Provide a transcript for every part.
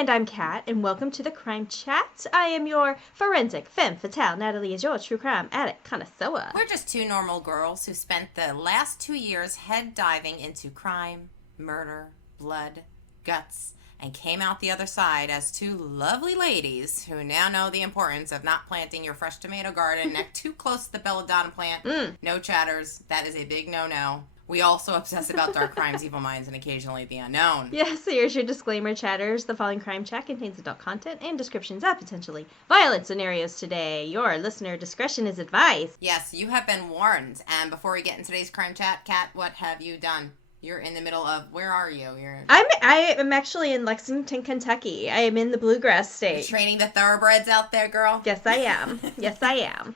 And I'm Kat, and welcome to the Crime Chat. I am your forensic femme fatale. Natalie is your true crime addict connoisseur. We're just two normal girls who spent the last 2 years head diving into crime, murder, blood, guts, and came out the other side as two lovely ladies who now know the importance of not planting your fresh tomato garden neck too close to the belladonna plant. No chatters. That is a big no-no. We also obsess about dark crimes, evil minds, and occasionally the unknown. Yes, so here's your disclaimer, chatters. The following crime chat contains adult content and descriptions of potentially violent scenarios today. Your listener discretion is advised. Yes, you have been warned. And before we get in today's crime chat, Kat, what have you done? You're in the middle of, where are you? I am actually in Lexington, Kentucky. I am in the Bluegrass State. You're training the thoroughbreds out there, girl? Yes, I am. Yes, I am.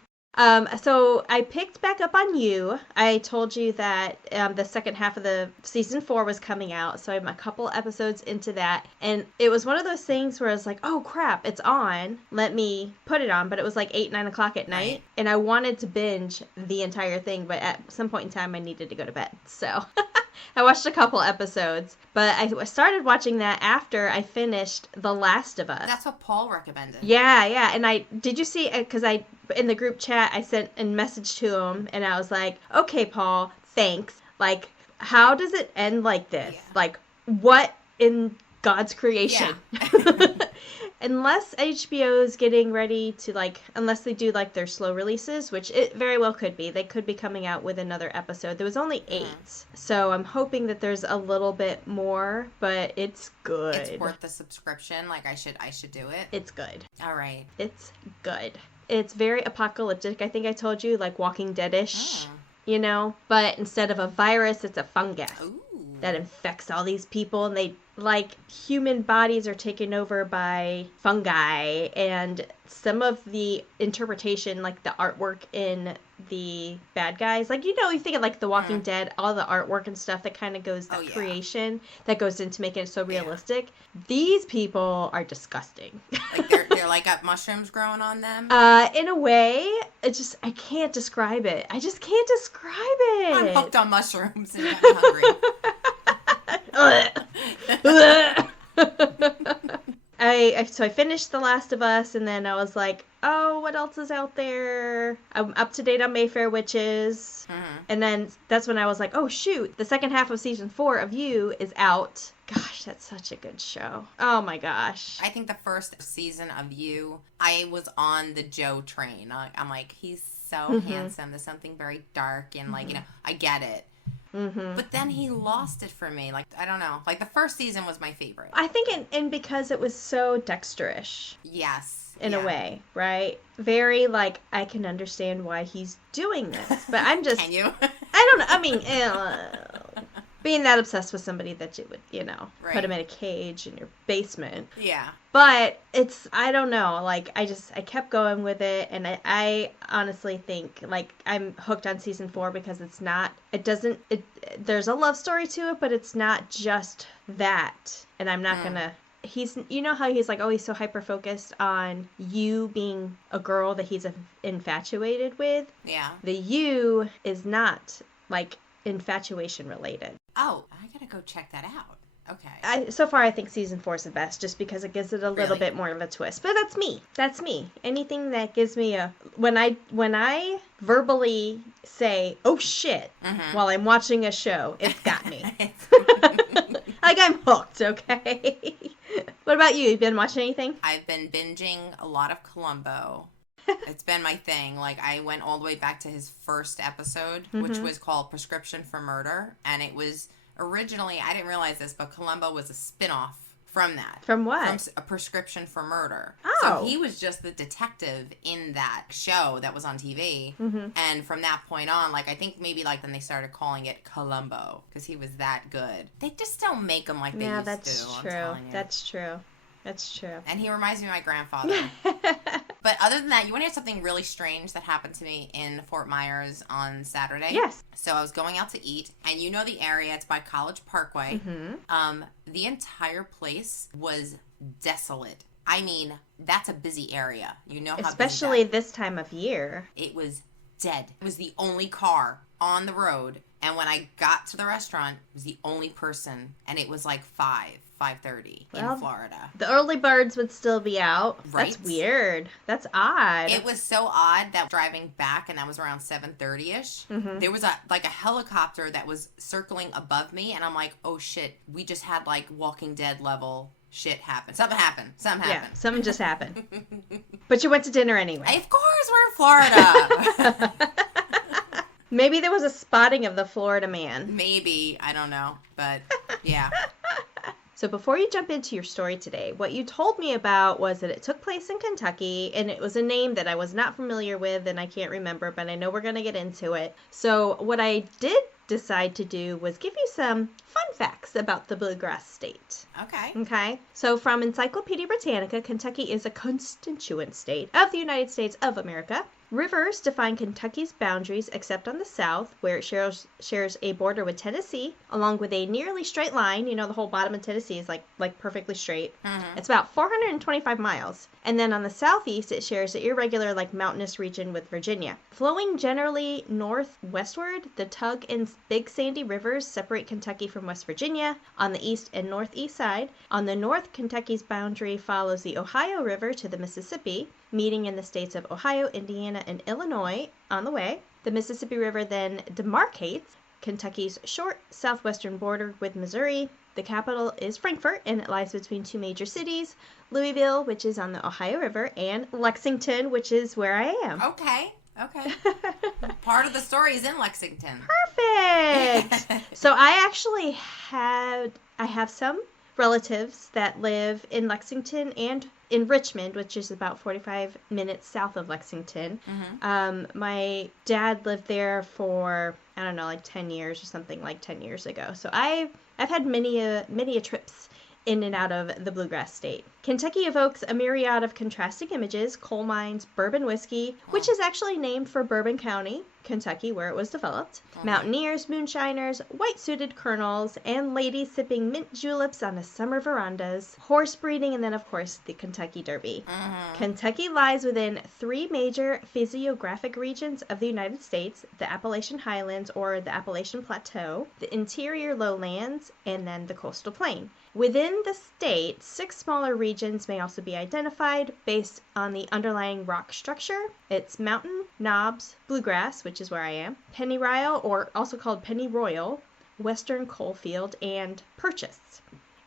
So I picked back up on You. I told you that the second half of the season 4 was coming out, so I'm a couple episodes into that, and it was one of those things where I was like, oh crap, it's on, let me put it on, but it was like 8, 9 o'clock at night, and I wanted to binge the entire thing, but at some point in time I needed to go to bed, so I watched a couple episodes, but I started watching that after I finished The Last of Us. That's what Paul recommended. Yeah, and did you see, because in the group chat, I sent a message to him, and I was like, okay, Paul, thanks. Like, how does it end like this? Yeah. Like, what in God's creation? Yeah. Unless HBO is getting ready to, unless they do, their slow releases, which it very well could be. They could be coming out with another episode. There was only 8. So I'm hoping that there's a little bit more, but it's good. It's worth the subscription. I should do it. It's good. All right. It's good. It's very apocalyptic. I think I told you, Walking Dead-ish, But instead of a virus, it's a fungus. Ooh. That infects all these people, and they, human bodies are taken over by fungi, and some of the interpretation, the artwork in the bad guys, you think of, The Walking Dead, all the artwork and stuff that kind of goes, creation that goes into making it so realistic. Yeah. These people are disgusting. They're got mushrooms growing on them? In a way, I can't describe it. I just can't describe it. I'm hooked on mushrooms and I'm hungry. So I finished The Last of Us, and then I was like, oh, what else is out there? I'm up to date on Mayfair Witches. And then that's when I was like, oh, shoot, the second half of season 4 of You is out. Gosh, that's such a good show. Oh, my gosh. I think the first season of You, I was on the Joe train. I'm like, he's so handsome. There's something very dark, and, I get it. But then he lost it for me. I don't know. The first season was my favorite. I think and because it was so Dexter-ish. Yes. In a way, right? Very, I can understand why he's doing this. But I'm just... Can you? I don't know. I mean, being that obsessed with somebody that you would, put him in a cage in your basement. Yeah. But I don't know, I kept going with it, and I honestly think, I'm hooked on season 4 because there's a love story to it, but it's not just that, and I'm not gonna, how he's he's so hyper-focused on you being a girl that he's infatuated with? Yeah. The you is not, infatuation related. Oh, I gotta go check that out. Okay. So far, I think season 4 is the best, just because it gives it a little bit more of a twist. But that's me. That's me. Anything that gives me when I verbally say, "Oh shit," while I'm watching a show, it's got me. I'm hooked. Okay. What about you? You been watching anything? I've been binging a lot of Columbo. It's been my thing. I went all the way back to his first episode, which was called Prescription for Murder, and it was. Originally, I didn't realize this, but Columbo was a spin-off from that. From what? From A Prescription for Murder. Oh. So he was just the detective in that show that was on TV. And from that point on, I think maybe then they started calling it Columbo because he was that good. They just don't make him like they used to. That's true. That's true. That's true. And he reminds me of my grandfather. But other than that, you want to hear something really strange that happened to me in Fort Myers on Saturday? Yes. So I was going out to eat, and you know the area. It's by College Parkway. The entire place was desolate. I mean, that's a busy area. You know how especially this time of year. It was dead. It was the only car on the road. And when I got to the restaurant, I was the only person. And it was like 5:30 in Florida. The early birds would still be out. Right? That's weird. That's odd. It was so odd that driving back, and that was around 7:30ish. Mm-hmm. There was a helicopter that was circling above me, and I'm like, oh shit, we just had like Walking Dead level shit happen. Something happened. Yeah, something just happened. But you went to dinner anyway. Of course, we're in Florida. Maybe there was a spotting of the Florida man. Maybe. I don't know. But yeah. So before you jump into your story today, what you told me about was that it took place in Kentucky, and it was a name that I was not familiar with and I can't remember, but I know we're going to get into it. So what I did decide to do was give you some fun facts about the Bluegrass State. Okay. So from Encyclopedia Britannica, Kentucky is a constituent state of the United States of America. Rivers define Kentucky's boundaries except on the south, where it shares a border with Tennessee, along with a nearly straight line. You know, the whole bottom of Tennessee is like perfectly straight. Mm-hmm. It's about 425 miles. And then on the southeast, it shares an irregular, mountainous region with Virginia. Flowing generally northwestward, the Tug and Big Sandy Rivers separate Kentucky from West Virginia on the east and northeast side. On the north, Kentucky's boundary follows the Ohio River to the Mississippi, meeting in the states of Ohio, Indiana, and Illinois on the way. The Mississippi River then demarcates Kentucky's short southwestern border with Missouri. The capital is Frankfort, and it lies between two major cities, Louisville, which is on the Ohio River, and Lexington, which is where I am. Okay. Part of the story is in Lexington. Perfect. So I actually have some relatives that live in Lexington and in Richmond, which is about 45 minutes south of Lexington. Mm-hmm. My dad lived there for, 10 years or something, 10 years ago. So I've had many trips in and out of the Bluegrass State. Kentucky evokes a myriad of contrasting images: coal mines, bourbon whiskey, which is actually named for Bourbon County, Kentucky, where it was developed, mountaineers, moonshiners, white-suited colonels, and ladies sipping mint juleps on a summer verandas, horse breeding, and then, of course, the Kentucky Derby. Kentucky lies within three major physiographic regions of the United States: the Appalachian Highlands, or the Appalachian Plateau, the interior lowlands, and then the coastal plain. Within the state, 6 smaller regions may also be identified based on the underlying rock structure. It's Mountain, Knobs, Bluegrass, which is where I am, Pennyroyal, or also called Pennyroyal, Western Coalfield, and Purchase.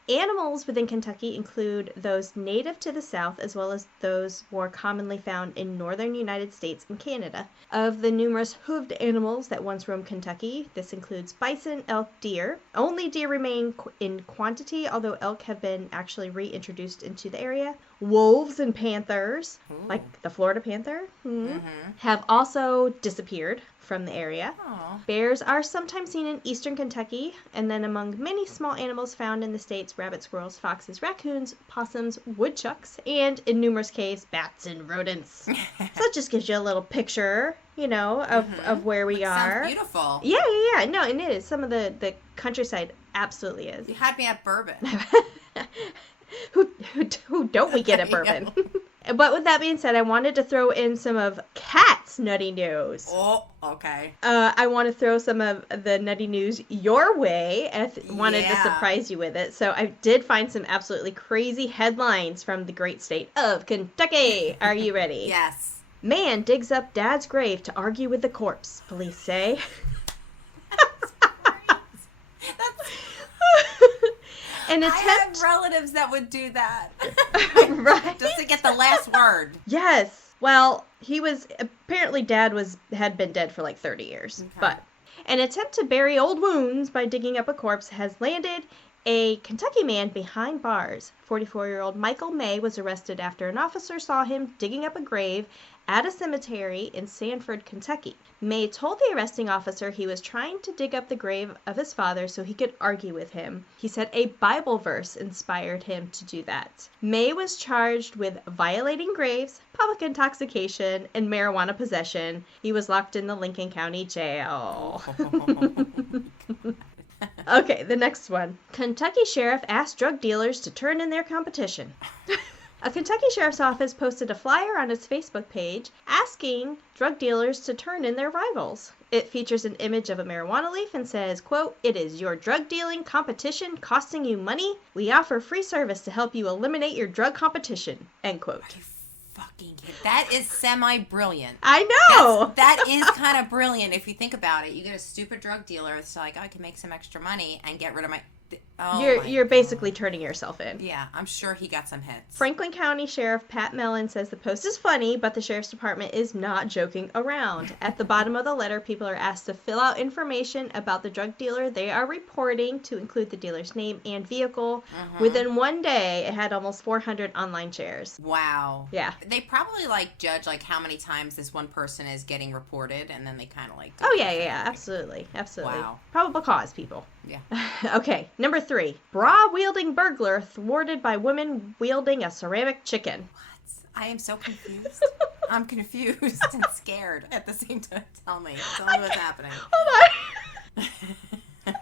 Animals within Kentucky include those native to the south, as well as those more commonly found in northern United States and Canada. Of the numerous hoofed animals that once roamed Kentucky, this includes bison, elk, deer. Only deer remain in quantity, although elk have been actually reintroduced into the area. Wolves and panthers, like the Florida panther, have also disappeared from the area. Aww. Bears are sometimes seen in eastern Kentucky, and then among many small animals found in the states, rabbits, squirrels, foxes, raccoons, possums, woodchucks, and in numerous cases, bats and rodents. So that just gives you a little picture, of where we are. Sounds beautiful. Yeah. No, and it is. Some of the countryside absolutely is. You had me at bourbon. Who don't we get at bourbon? But with that being said, I wanted to throw in some of Kat's nutty news. Oh, okay. I want to throw some of the nutty news your way. I wanted to surprise you with it. So I did find some absolutely crazy headlines from the great state of Kentucky. Are you ready? Yes. Man digs up dad's grave to argue with the corpse, police say. I have relatives that would do that. Right. Just to get the last word. Yes. Well, dad had been dead for 30 years. Okay. But an attempt to bury old wounds by digging up a corpse has landed a Kentucky man behind bars. 44-year-old Michael May was arrested after an officer saw him digging up a grave at a cemetery in Sanford, Kentucky. May told the arresting officer he was trying to dig up the grave of his father so he could argue with him. He said a Bible verse inspired him to do that. May was charged with violating graves, public intoxication, and marijuana possession. He was locked in the Lincoln County Jail. Okay, the next one. Kentucky sheriff asked drug dealers to turn in their competition. A Kentucky sheriff's office posted a flyer on its Facebook page asking drug dealers to turn in their rivals. It features an image of a marijuana leaf and says, quote, "It is your drug dealing competition costing you money. We offer free service to help you eliminate your drug competition," end quote. Are you fucking kidding? That is semi-brilliant. I know! That is kind of brilliant if you think about it. You get a stupid drug dealer that's like, oh, I can make some extra money and get rid of my... You're basically turning yourself in. Yeah, I'm sure he got some hits. Franklin County Sheriff Pat Mellon says the post is funny, but the sheriff's department is not joking around. At the bottom of the letter, people are asked to fill out information about the drug dealer they are reporting, to include the dealer's name and vehicle. Within one day, it had almost 400 online shares. Wow. Yeah. They probably judge how many times this one person is getting reported, and then they kind of Oh yeah, absolutely. Wow. Probable cause, people. Yeah. Okay, number 3. Bra-wielding burglar thwarted by women wielding a ceramic chicken. What? I am so confused. I'm confused and scared at the same time. Tell me what's happening. Hold on.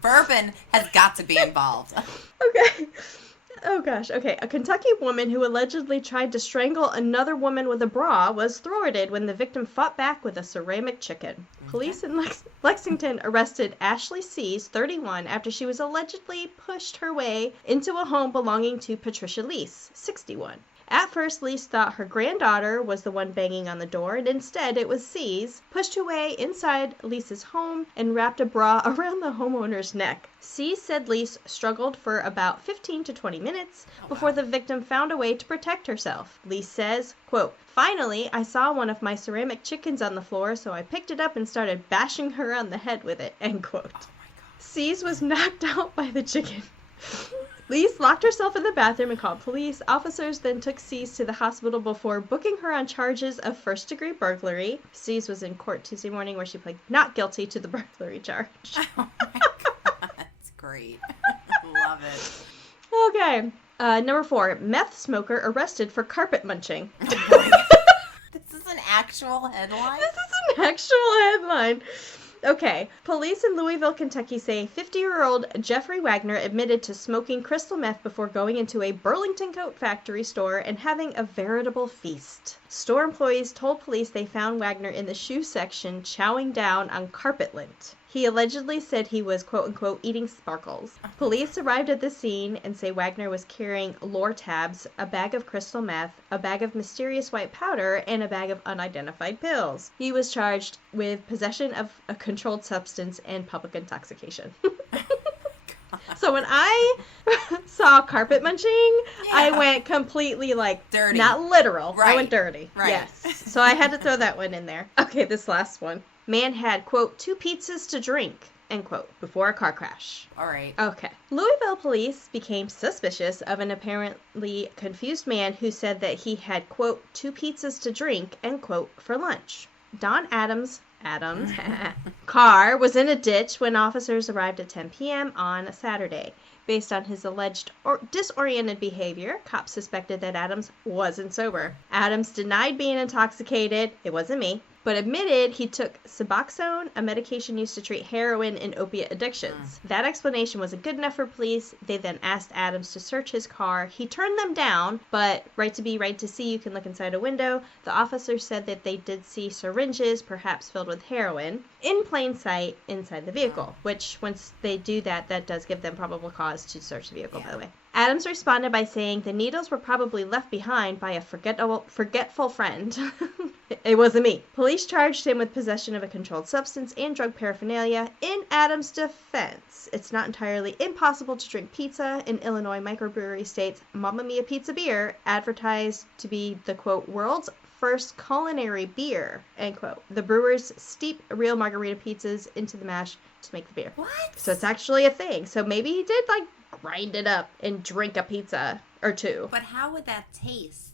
Bourbon has got to be involved. Okay. Oh gosh, okay. A Kentucky woman who allegedly tried to strangle another woman with a bra was thwarted when the victim fought back with a ceramic chicken. Police in Lexington arrested Ashley Sees, 31, after she was allegedly pushed her way into a home belonging to Patricia Lease, 61. At first, Lease thought her granddaughter was the one banging on the door, and instead it was Sees, pushed her way inside Lease's home and wrapped a bra around the homeowner's neck. Sees said Lease struggled for about 15 to 20 minutes before the victim found a way to protect herself. Lease says, quote, "Finally, I saw one of my ceramic chickens on the floor, so I picked it up and started bashing her on the head with it," end quote. Oh my God. Sees was knocked out by the chicken. Lease locked herself in the bathroom and called police. Officers then took Sees to the hospital before booking her on charges of first-degree burglary. Sees was in court Tuesday morning where she pled not guilty to the burglary charge. Oh my God. That's great. Love it. Okay. Number 4. Meth smoker arrested for carpet munching. This is an actual headline? This is an actual headline. Okay, police in Louisville, Kentucky say 50-year-old Jeffrey Wagner admitted to smoking crystal meth before going into a Burlington coat factory store and having a veritable feast. Store employees told police they found Wagner in the shoe section chowing down on carpet lint. He allegedly said he was, quote-unquote, eating sparkles. Police arrived at the scene and say Wagner was carrying Lortabs, a bag of crystal meth, a bag of mysterious white powder, and a bag of unidentified pills. He was charged with possession of a controlled substance and public intoxication. So when I saw carpet munching, I went completely dirty. Not literal. Right. I went dirty. Right. Yes. So I had to throw that one in there. Okay, this last one. Man had, quote, 2 pizzas to drink, end quote, before a car crash. All right. Okay. Louisville police became suspicious of an apparently confused man who said that he had, quote, 2 pizzas to drink, end quote, for lunch. Don Adams' car was in a ditch when officers arrived at 10 p.m. on a Saturday. Based on his alleged disoriented behavior, cops suspected that Adams wasn't sober. Adams denied being intoxicated, it wasn't me, but admitted he took Suboxone, a medication used to treat heroin and opiate addictions. That explanation wasn't good enough for police. They then asked Adams to search his car. He turned them down, but right to be, right to see, you can look inside a window. The officers said that they did see syringes, perhaps filled with heroin, in plain sight inside the vehicle, which once they do that, that does give them probable cause to search the vehicle, by the way. Adams responded by saying the needles were probably left behind by a forgetful friend. It wasn't me. Police charged him with possession of a controlled substance and drug paraphernalia. In Adams' defense, it's not entirely impossible to drink pizza. In Illinois microbrewery states Mamma Mia Pizza Beer, advertised to be the, quote, world's first culinary beer, end quote. The brewers steep real margarita pizzas into the mash to make the beer. What? So it's actually a thing. So maybe he did grind it up and drink a pizza or 2. But how would that taste?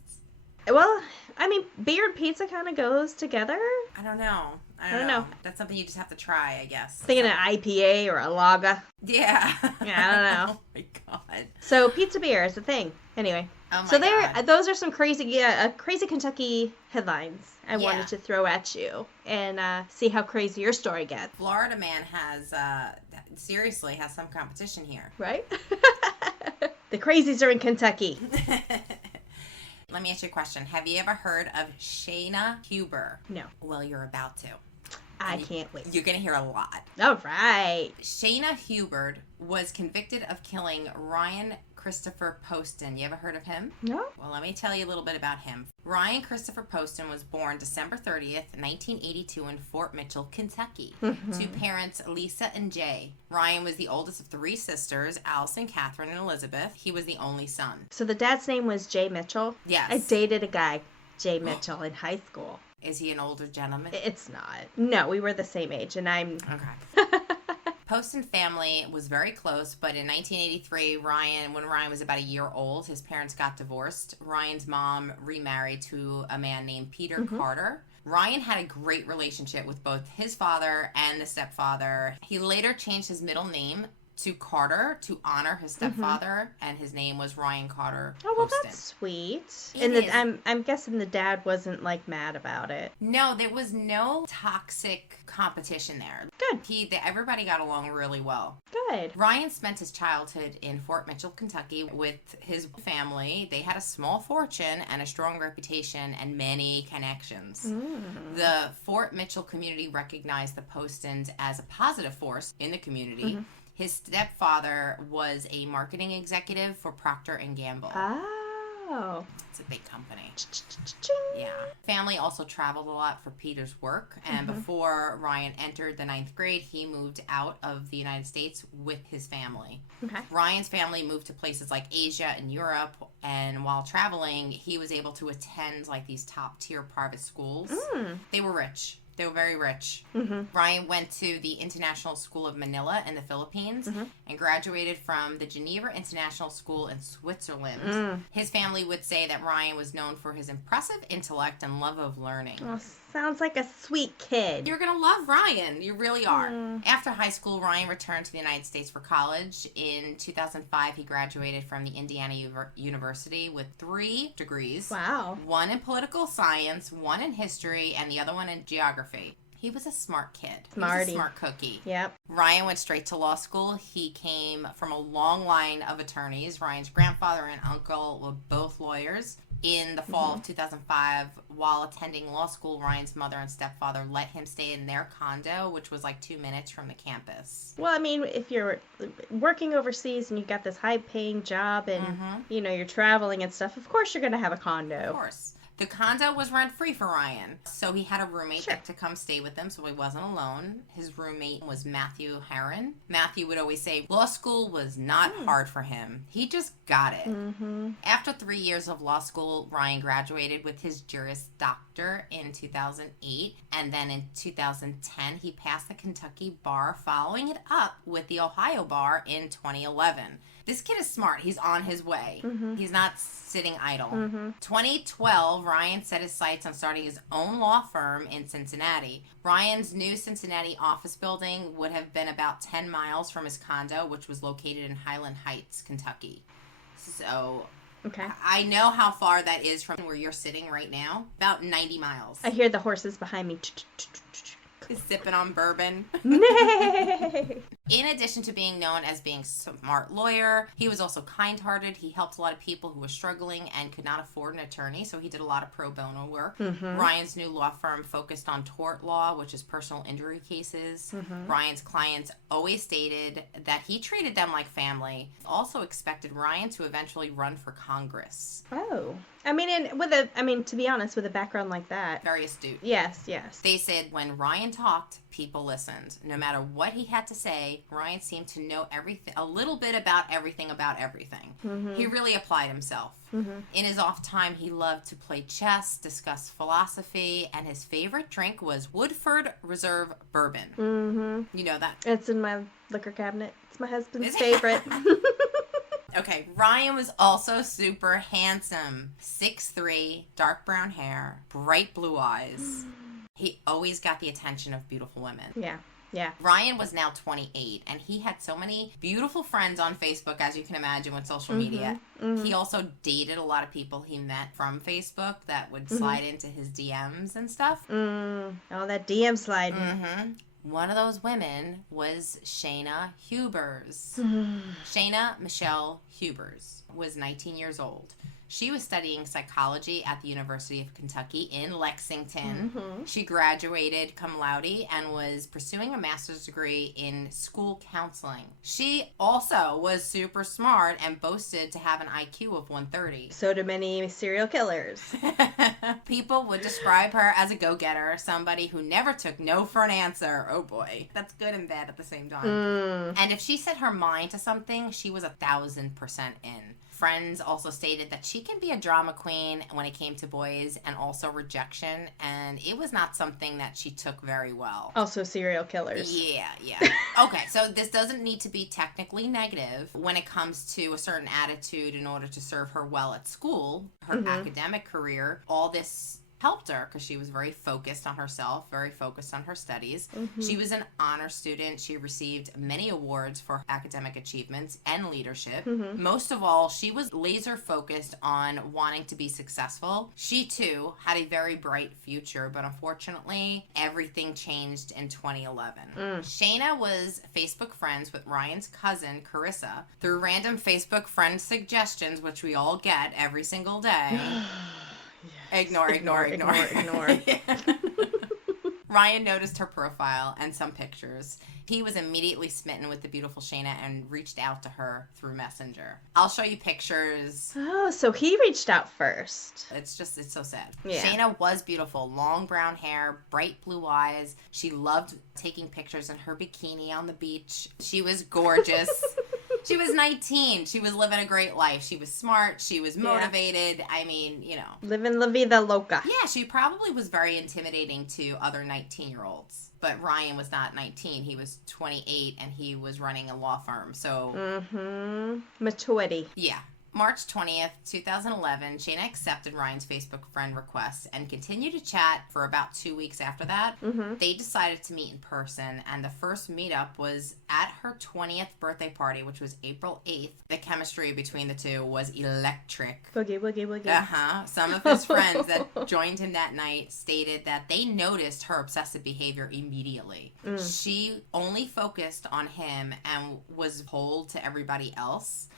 Well, I mean, beer and pizza kind of goes together. I don't know. I don't know. That's something you just have to try, I guess. Thinking an IPA or a lager. Yeah. Yeah, I don't know. Oh my God. So pizza beer is a thing. Anyway. Oh my so God. Those are some crazy Kentucky headlines I wanted to throw at you and see how crazy your story gets. Florida man has, seriously, has some competition here. Right? The crazies are in Kentucky. Let me ask you a question. Have you ever heard of Shayna Huber? No. Well, you're about to. I can't wait. You're going to hear a lot. All right. Shayna Huber was convicted of killing Ryan Christopher Poston. You ever heard of him? No. Well, let me tell you a little bit about him. Ryan Christopher Poston was born December 30th, 1982 in Fort Mitchell, Kentucky, to parents Lisa and Jay. Ryan was the oldest of three sisters, Allison, Catherine, and Elizabeth. He was the only son. So the dad's name was Jay Mitchell? Yes. I dated a guy, Jay Mitchell, in high school. Is he an older gentleman? It's not. No, we were the same age, and I'm... Okay. Poston family was very close, but in 1983, when Ryan was about a year old, his parents got divorced. Ryan's mom remarried to a man named Peter Carter. Ryan had a great relationship with both his father and the stepfather. He later changed his middle name to Carter to honor his stepfather, and his name was Ryan Carter Oh, well, Poston. that's sweet. It And is. I'm guessing the dad wasn't, like, mad about it. No, there was no toxic competition there. Good. Everybody got along really well. Good. Ryan spent his childhood in Fort Mitchell, Kentucky with his family. They had a small fortune and a strong reputation and many connections. The Fort Mitchell community recognized the Postons as a positive force in the community. His stepfather was a marketing executive for Procter & Gamble. Oh. It's a big company. Ching. Yeah. Family also traveled a lot for Peter's work, and before Ryan entered the 9th grade, he moved out of the United States with his family. Okay. Ryan's family moved to places like Asia and Europe, and while traveling, he was able to attend like these top-tier private schools. They were rich. They were very rich. Ryan went to the International School of Manila in the Philippines and graduated from the Geneva International School in Switzerland. His family would say that Ryan was known for his impressive intellect and love of learning. Oh, sounds like a sweet kid. You're going to love Ryan. You really are. After high school, Ryan returned to the United States for college. In 2005, he graduated from the Indiana University with 3 degrees. Wow. One in political science, one in history, and the other one in geography. He was a smart kid. Smarty. He was a smart cookie. Yep. Ryan went straight to law school. He came from a long line of attorneys. Ryan's grandfather and uncle were both lawyers. In the fall of 2005, while attending law school, Ryan's mother and stepfather let him stay in their condo, which was like 2 minutes from the campus. Well, I mean, if you're working overseas and you got this high-paying job and, you know, you're traveling and stuff, of course you're going to have a condo. Of course. The condo was rent-free for Ryan, so he had a roommate Sure. to come stay with him, so he wasn't alone. His roommate was Matthew Herron. Matthew would always say law school was not hard for him. He just got it. After 3 years of law school, Ryan graduated with his Juris Doctor in 2008, and then in 2010, he passed the Kentucky bar, following it up with the Ohio bar in 2011. This kid is smart. He's on his way. He's not sitting idle. 2012, Ryan set his sights on starting his own law firm in Cincinnati. Ryan's new Cincinnati office building would have been about 10 miles from his condo, which was located in Highland Heights, Kentucky. So Okay. I know how far that is from where you're sitting right now. About 90 miles. I hear the horses behind me. Sipping on bourbon. Nay. In addition to being known as being a smart lawyer, he was also kind-hearted. He helped a lot of people who were struggling and could not afford an attorney, so he did a lot of pro bono work. Ryan's new law firm focused on tort law, which is personal injury cases. Ryan's clients always stated that he treated them like family. Also expected Ryan to eventually run for Congress. Oh. I mean, to be honest, with a background like that. Very astute. Yes. They said when Ryan talked, people listened. No matter what he had to say, Ryan seemed to know everything, a little bit about everything. He really applied himself. In his off time, he loved to play chess, discuss philosophy, and his favorite drink was Woodford Reserve bourbon. You know that? It's in my liquor cabinet. It's my husband's favorite. Okay, Ryan was also super handsome. 6'3", dark brown hair, bright blue eyes. He always got the attention of beautiful women. Yeah. Ryan was now 28, and he had so many beautiful friends on Facebook, as you can imagine, with social media. He also dated a lot of people he met from Facebook that would slide into his DMs and stuff. Oh, that DM sliding. One of those women was Shayna Hubers. Shayna Michelle Hubers was 19 years old. She was studying psychology at the University of Kentucky in Lexington. She graduated cum laude and was pursuing a master's degree in school counseling. She also was super smart and boasted to have an IQ of 130. So do many serial killers. People would describe her as a go-getter, somebody who never took no for an answer. Oh boy, that's good and bad at the same time. And if she set her mind to something, she was 1,000% in. Friends also stated that she can be a drama queen when it came to boys and also rejection, and it was not something that she took very well. Also serial killers. Yeah. Okay, so this doesn't need to be technically negative when it comes to a certain attitude in order to serve her well at school, her academic career. All this helped her because she was very focused on herself, very focused on her studies. She was an honor student. She received many awards for academic achievements and leadership. Most of all, she was laser focused on wanting to be successful. She too had a very bright future, but unfortunately, everything changed in 2011. Shayna was Facebook friends with Ryan's cousin, Carissa, through random Facebook friend suggestions, which we all get every single day. Ignore. Ryan noticed her profile and some pictures. He was immediately smitten with the beautiful Shayna and reached out to her through Messenger. I'll show you pictures. Oh, so he reached out first. It's so sad. Yeah. Shayna was beautiful. Long brown hair, bright blue eyes. She loved taking pictures in her bikini on the beach. She was gorgeous. She was 19. She was living a great life. She was smart. She was motivated. I mean, you know. Living la vida loca. Yeah, she probably was very intimidating to other 19-year-olds. But Ryan was not 19. He was 28, and he was running a law firm. So. Maturity. Yeah. March 20th, 2011, Shayna accepted Ryan's Facebook friend request and continued to chat for about 2 weeks after that. They decided to meet in person, and the first meetup was at her 20th birthday party, which was April 8th. The chemistry between the two was electric. Boogie, woogie, woogie. Some of his friends that joined him that night stated that they noticed her obsessive behavior immediately. She only focused on him and was cold to everybody else,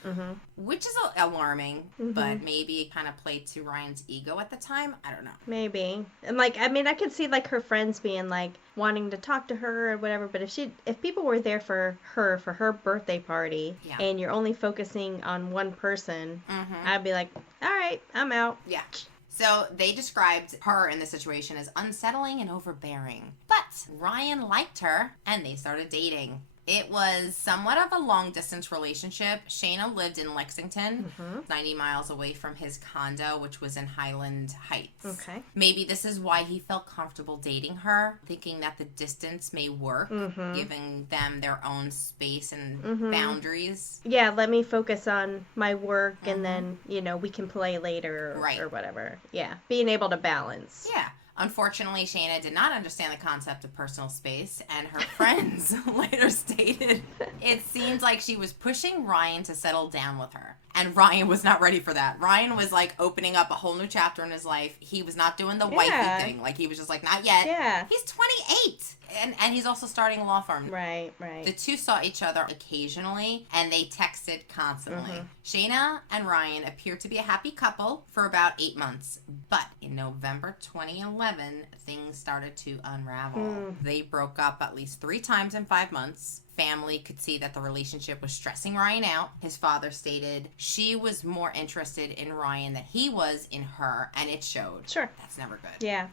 which is alarming, but maybe it kind of played to Ryan's ego at the time. I don't know. Maybe. And like, I mean, I could see like her friends being like wanting to talk to her or whatever, but if people were there for her birthday party and you're only focusing on one person, I'd be like, all right, I'm out. Yeah. So they described her in the situation as unsettling and overbearing. But Ryan liked her and they started dating. It was somewhat of a long-distance relationship. Shayna lived in Lexington, 90 miles away from his condo, which was in Highland Heights. Okay. Maybe this is why he felt comfortable dating her, thinking that the distance may work, giving them their own space and boundaries. Yeah, let me focus on my work and then, you know, we can play later or whatever. Yeah, being able to balance. Yeah. Unfortunately, Shayna did not understand the concept of personal space, and her friends later stated it seemed like she was pushing Ryan to settle down with her. And Ryan was not ready for that. Ryan was like opening up a whole new chapter in his life. He was not doing the wifey thing. Like he was just like, not yet. Yeah. He's 28. And he's also starting a law firm. Right. The two saw each other occasionally, and they texted constantly. Shayna and Ryan appeared to be a happy couple for about 8 months. But in November 2011, things started to unravel. They broke up at least 3 times in 5 months. Family could see that the relationship was stressing Ryan out. His father stated she was more interested in Ryan than he was in her, and it showed. Sure. That's never good. Yeah.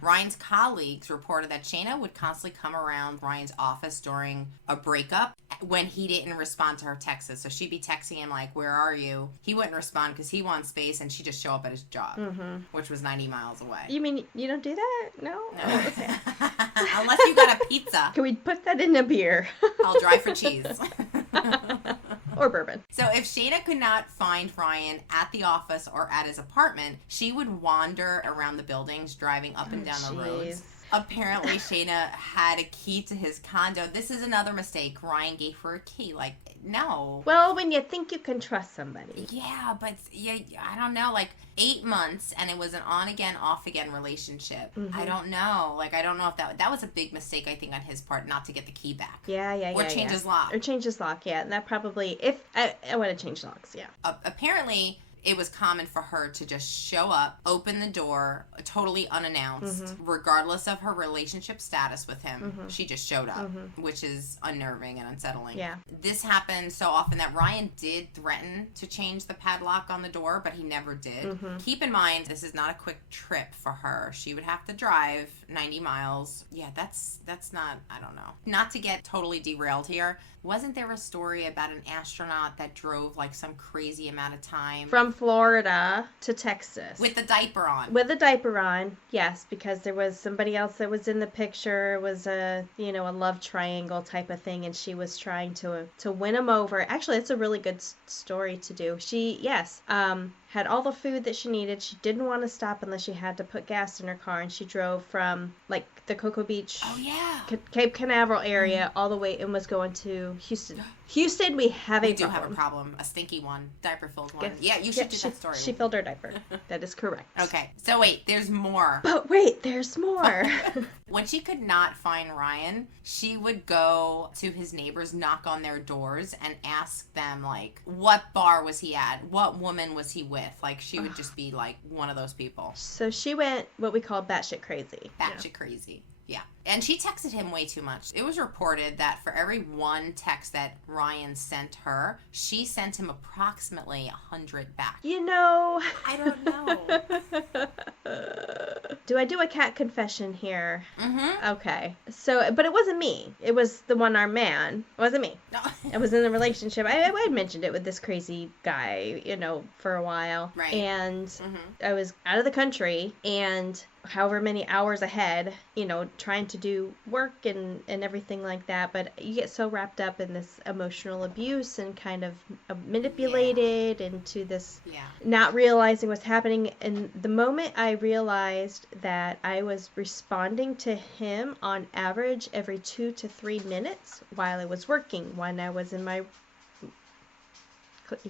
Ryan's colleagues reported that Shayna would constantly come around Ryan's office during a breakup when he didn't respond to her texts. So she'd be texting him like, where are you? He wouldn't respond because he wants space, and she'd just show up at his job, which was 90 miles away. You mean you don't do that? No? Oh, okay. Unless you got a pizza. Can we put that in a beer? I'll drive for cheese. Or bourbon. So if Shayna could not find Ryan at the office or at his apartment, she would wander around the buildings, driving up and down the roads. Apparently, Shayna had a key to his condo. This is another mistake. Ryan gave her a key. Like, no. Well, when you think you can trust somebody. Yeah, but yeah, I don't know. Like 8 months, and it was an on again, off again relationship. I don't know. Like, I don't know if that was a big mistake. I think on his part not to get the key back. Or change his lock. Or change his lock. Yeah, and that probably if I would have changed locks. Yeah. Apparently, it was common for her to just show up, open the door, totally unannounced, regardless of her relationship status with him. She just showed up, which is unnerving and unsettling. Yeah. This happened so often that Ryan did threaten to change the padlock on the door, but he never did. Keep in mind, this is not a quick trip for her. She would have to drive 90 miles. Yeah, that's not, I don't know. Not to get totally derailed here. Wasn't there a story about an astronaut that drove like some crazy amount of time? From Florida to Texas. With the diaper on. With the diaper on, yes, because there was somebody else that was in the picture. It was a love triangle type of thing, and she was trying to win him over. Actually, it's a really good story to do. She, had all the food that she needed. She didn't want to stop unless she had to put gas in her car, and she drove from like the Cocoa Beach, Cape Canaveral area all the way and was going to Houston. Houston, we have a problem. We do have a problem. A stinky one. Diaper-filled one. Yeah, you should do that story. She filled her diaper. That is correct. Okay. So wait, there's more. But wait, there's more. When she could not find Ryan, she would go to his neighbors, knock on their doors, and ask them, like, what bar was he at? What woman was he with? Like, she would just be, like, one of those people. So she went what we call batshit crazy. Batshit crazy. Yeah. And she texted him way too much. It was reported that for every one text that Ryan sent her, she sent him approximately 100 back. I don't know. Do I do a cat confession here? Mm-hmm. Okay. So, but it wasn't me. It was the one-armed man. It wasn't me. No. I was in a relationship. I had mentioned it with this crazy guy, for a while. Right. And I was out of the country, and however many hours ahead, trying to do work and everything like that. But you get so wrapped up in this emotional abuse and kind of manipulated into this not realizing what's happening. And the moment I realized that I was responding to him on average every 2 to 3 minutes while I was working, when I was in my... You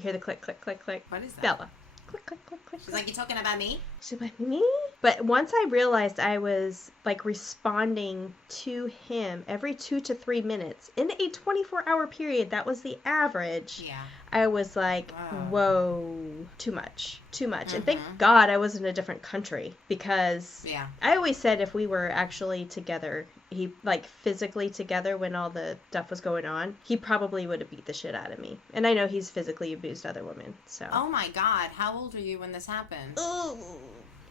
hear the click, click, click, click. What is that? Bella. Click, click, click, click. She's like, you talking about me? She's like, me? But once I realized I was, like, responding to him every 2 to 3 minutes in a 24-hour period, that was the average. Yeah. I was like, whoa, too much. And thank God I was in a different country, because I always said if we were actually together, physically together when all the stuff was going on, he probably would have beat the shit out of me. And I know he's physically abused other women, so. Oh my God, how old are you when this happened? Ooh.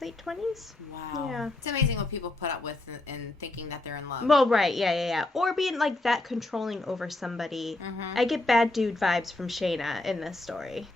Late 20s? Wow. Yeah. It's amazing what people put up with in thinking that they're in love. Well, right. Yeah. Or being, like, that controlling over somebody. I get bad dude vibes from Shayna in this story.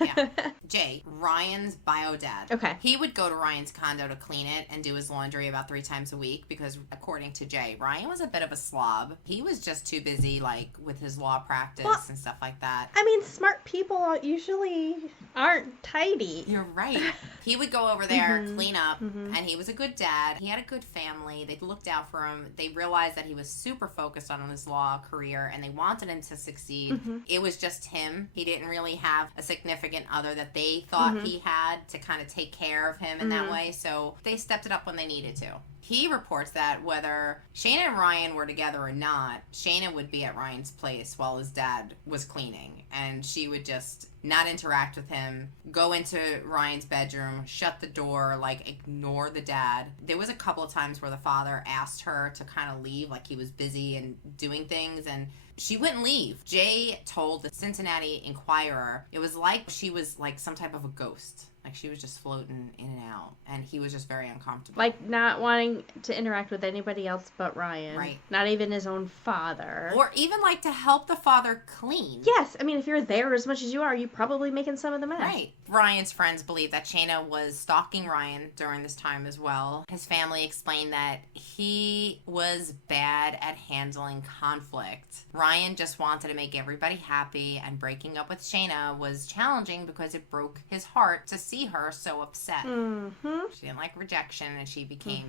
Yeah. Jay, Ryan's bio dad. Okay. He would go to Ryan's condo to clean it and do his laundry about 3 times a week because, according to Jay, Ryan was a bit of a slob. He was just too busy, like, with his law practice and stuff like that. I mean, smart people usually aren't tidy. You're right. He would go over there, clean up, and he was a good dad. He had a good family. They looked out for him. They realized that he was super focused on his law career, and they wanted him to succeed. It was just him. He didn't really have a significant other that they thought he had to kind of take care of him in that way, so they stepped it up when they needed to. He reports that whether Shayna and Ryan were together or not, Shayna would be at Ryan's place while his dad was cleaning, and she would just not interact with him, go into Ryan's bedroom, shut the door, like, ignore the dad. There was a couple of times where the father asked her to kind of leave, like he was busy and doing things, and she wouldn't leave. Jay told the Cincinnati Enquirer it was like she was like some type of a ghost. Like, she was just floating in and out, and he was just very uncomfortable. Like, not wanting to interact with anybody else but Ryan. Right. Not even his own father. Or even, like, to help the father clean. Yes. I mean, if you're there as much as you are, you're probably making some of the mess. Right. Ryan's friends believe that Shayna was stalking Ryan during this time as well. His family explained that he was bad at handling conflict. Ryan just wanted to make everybody happy, and breaking up with Shayna was challenging because it broke his heart to see her so upset. She didn't like rejection, and she became,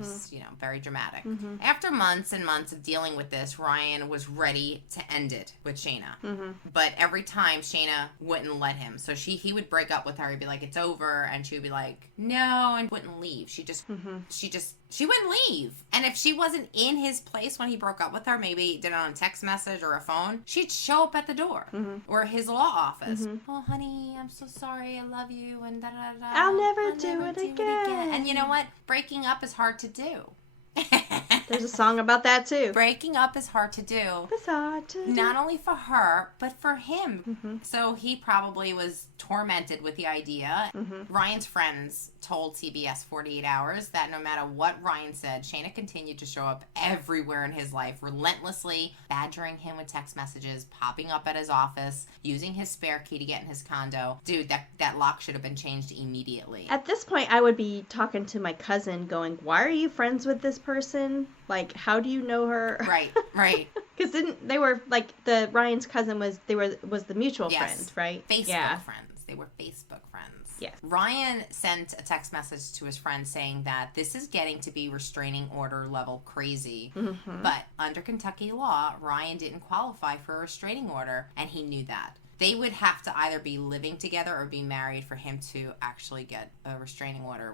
very dramatic. After months and months of dealing with this, Ryan was ready to end it with Shayna. But every time Shayna wouldn't let him. So he would break up with her. He'd be like, it's over. And she would be like, no, and wouldn't leave. She wouldn't leave. And if she wasn't in his place when he broke up with her, maybe did it on a text message or a phone, she'd show up at the door or his law office. Oh, honey, I'm so sorry. I love you. And da da da. I'll never do it again. And you know what? Breaking up is hard to do. There's a song about that too. Breaking up is hard to do. It's hard to do. Not only for her, but for him. So he probably was tormented with the idea. Ryan's friends told CBS 48 Hours that no matter what Ryan said, Shayna continued to show up everywhere in his life, relentlessly badgering him with text messages, popping up at his office, using his spare key to get in his condo. Dude, that lock should have been changed immediately. At this point, I would be talking to my cousin going, why are you friends with this person? Like, how do you know her? Right. Because they were, like, Ryan's cousin was the mutual friend, right? Facebook friends. They were Facebook friends. Yes. Ryan sent a text message to his friend saying that this is getting to be restraining order level crazy. But under Kentucky law, Ryan didn't qualify for a restraining order, and he knew that. They would have to either be living together or be married for him to actually get a restraining order,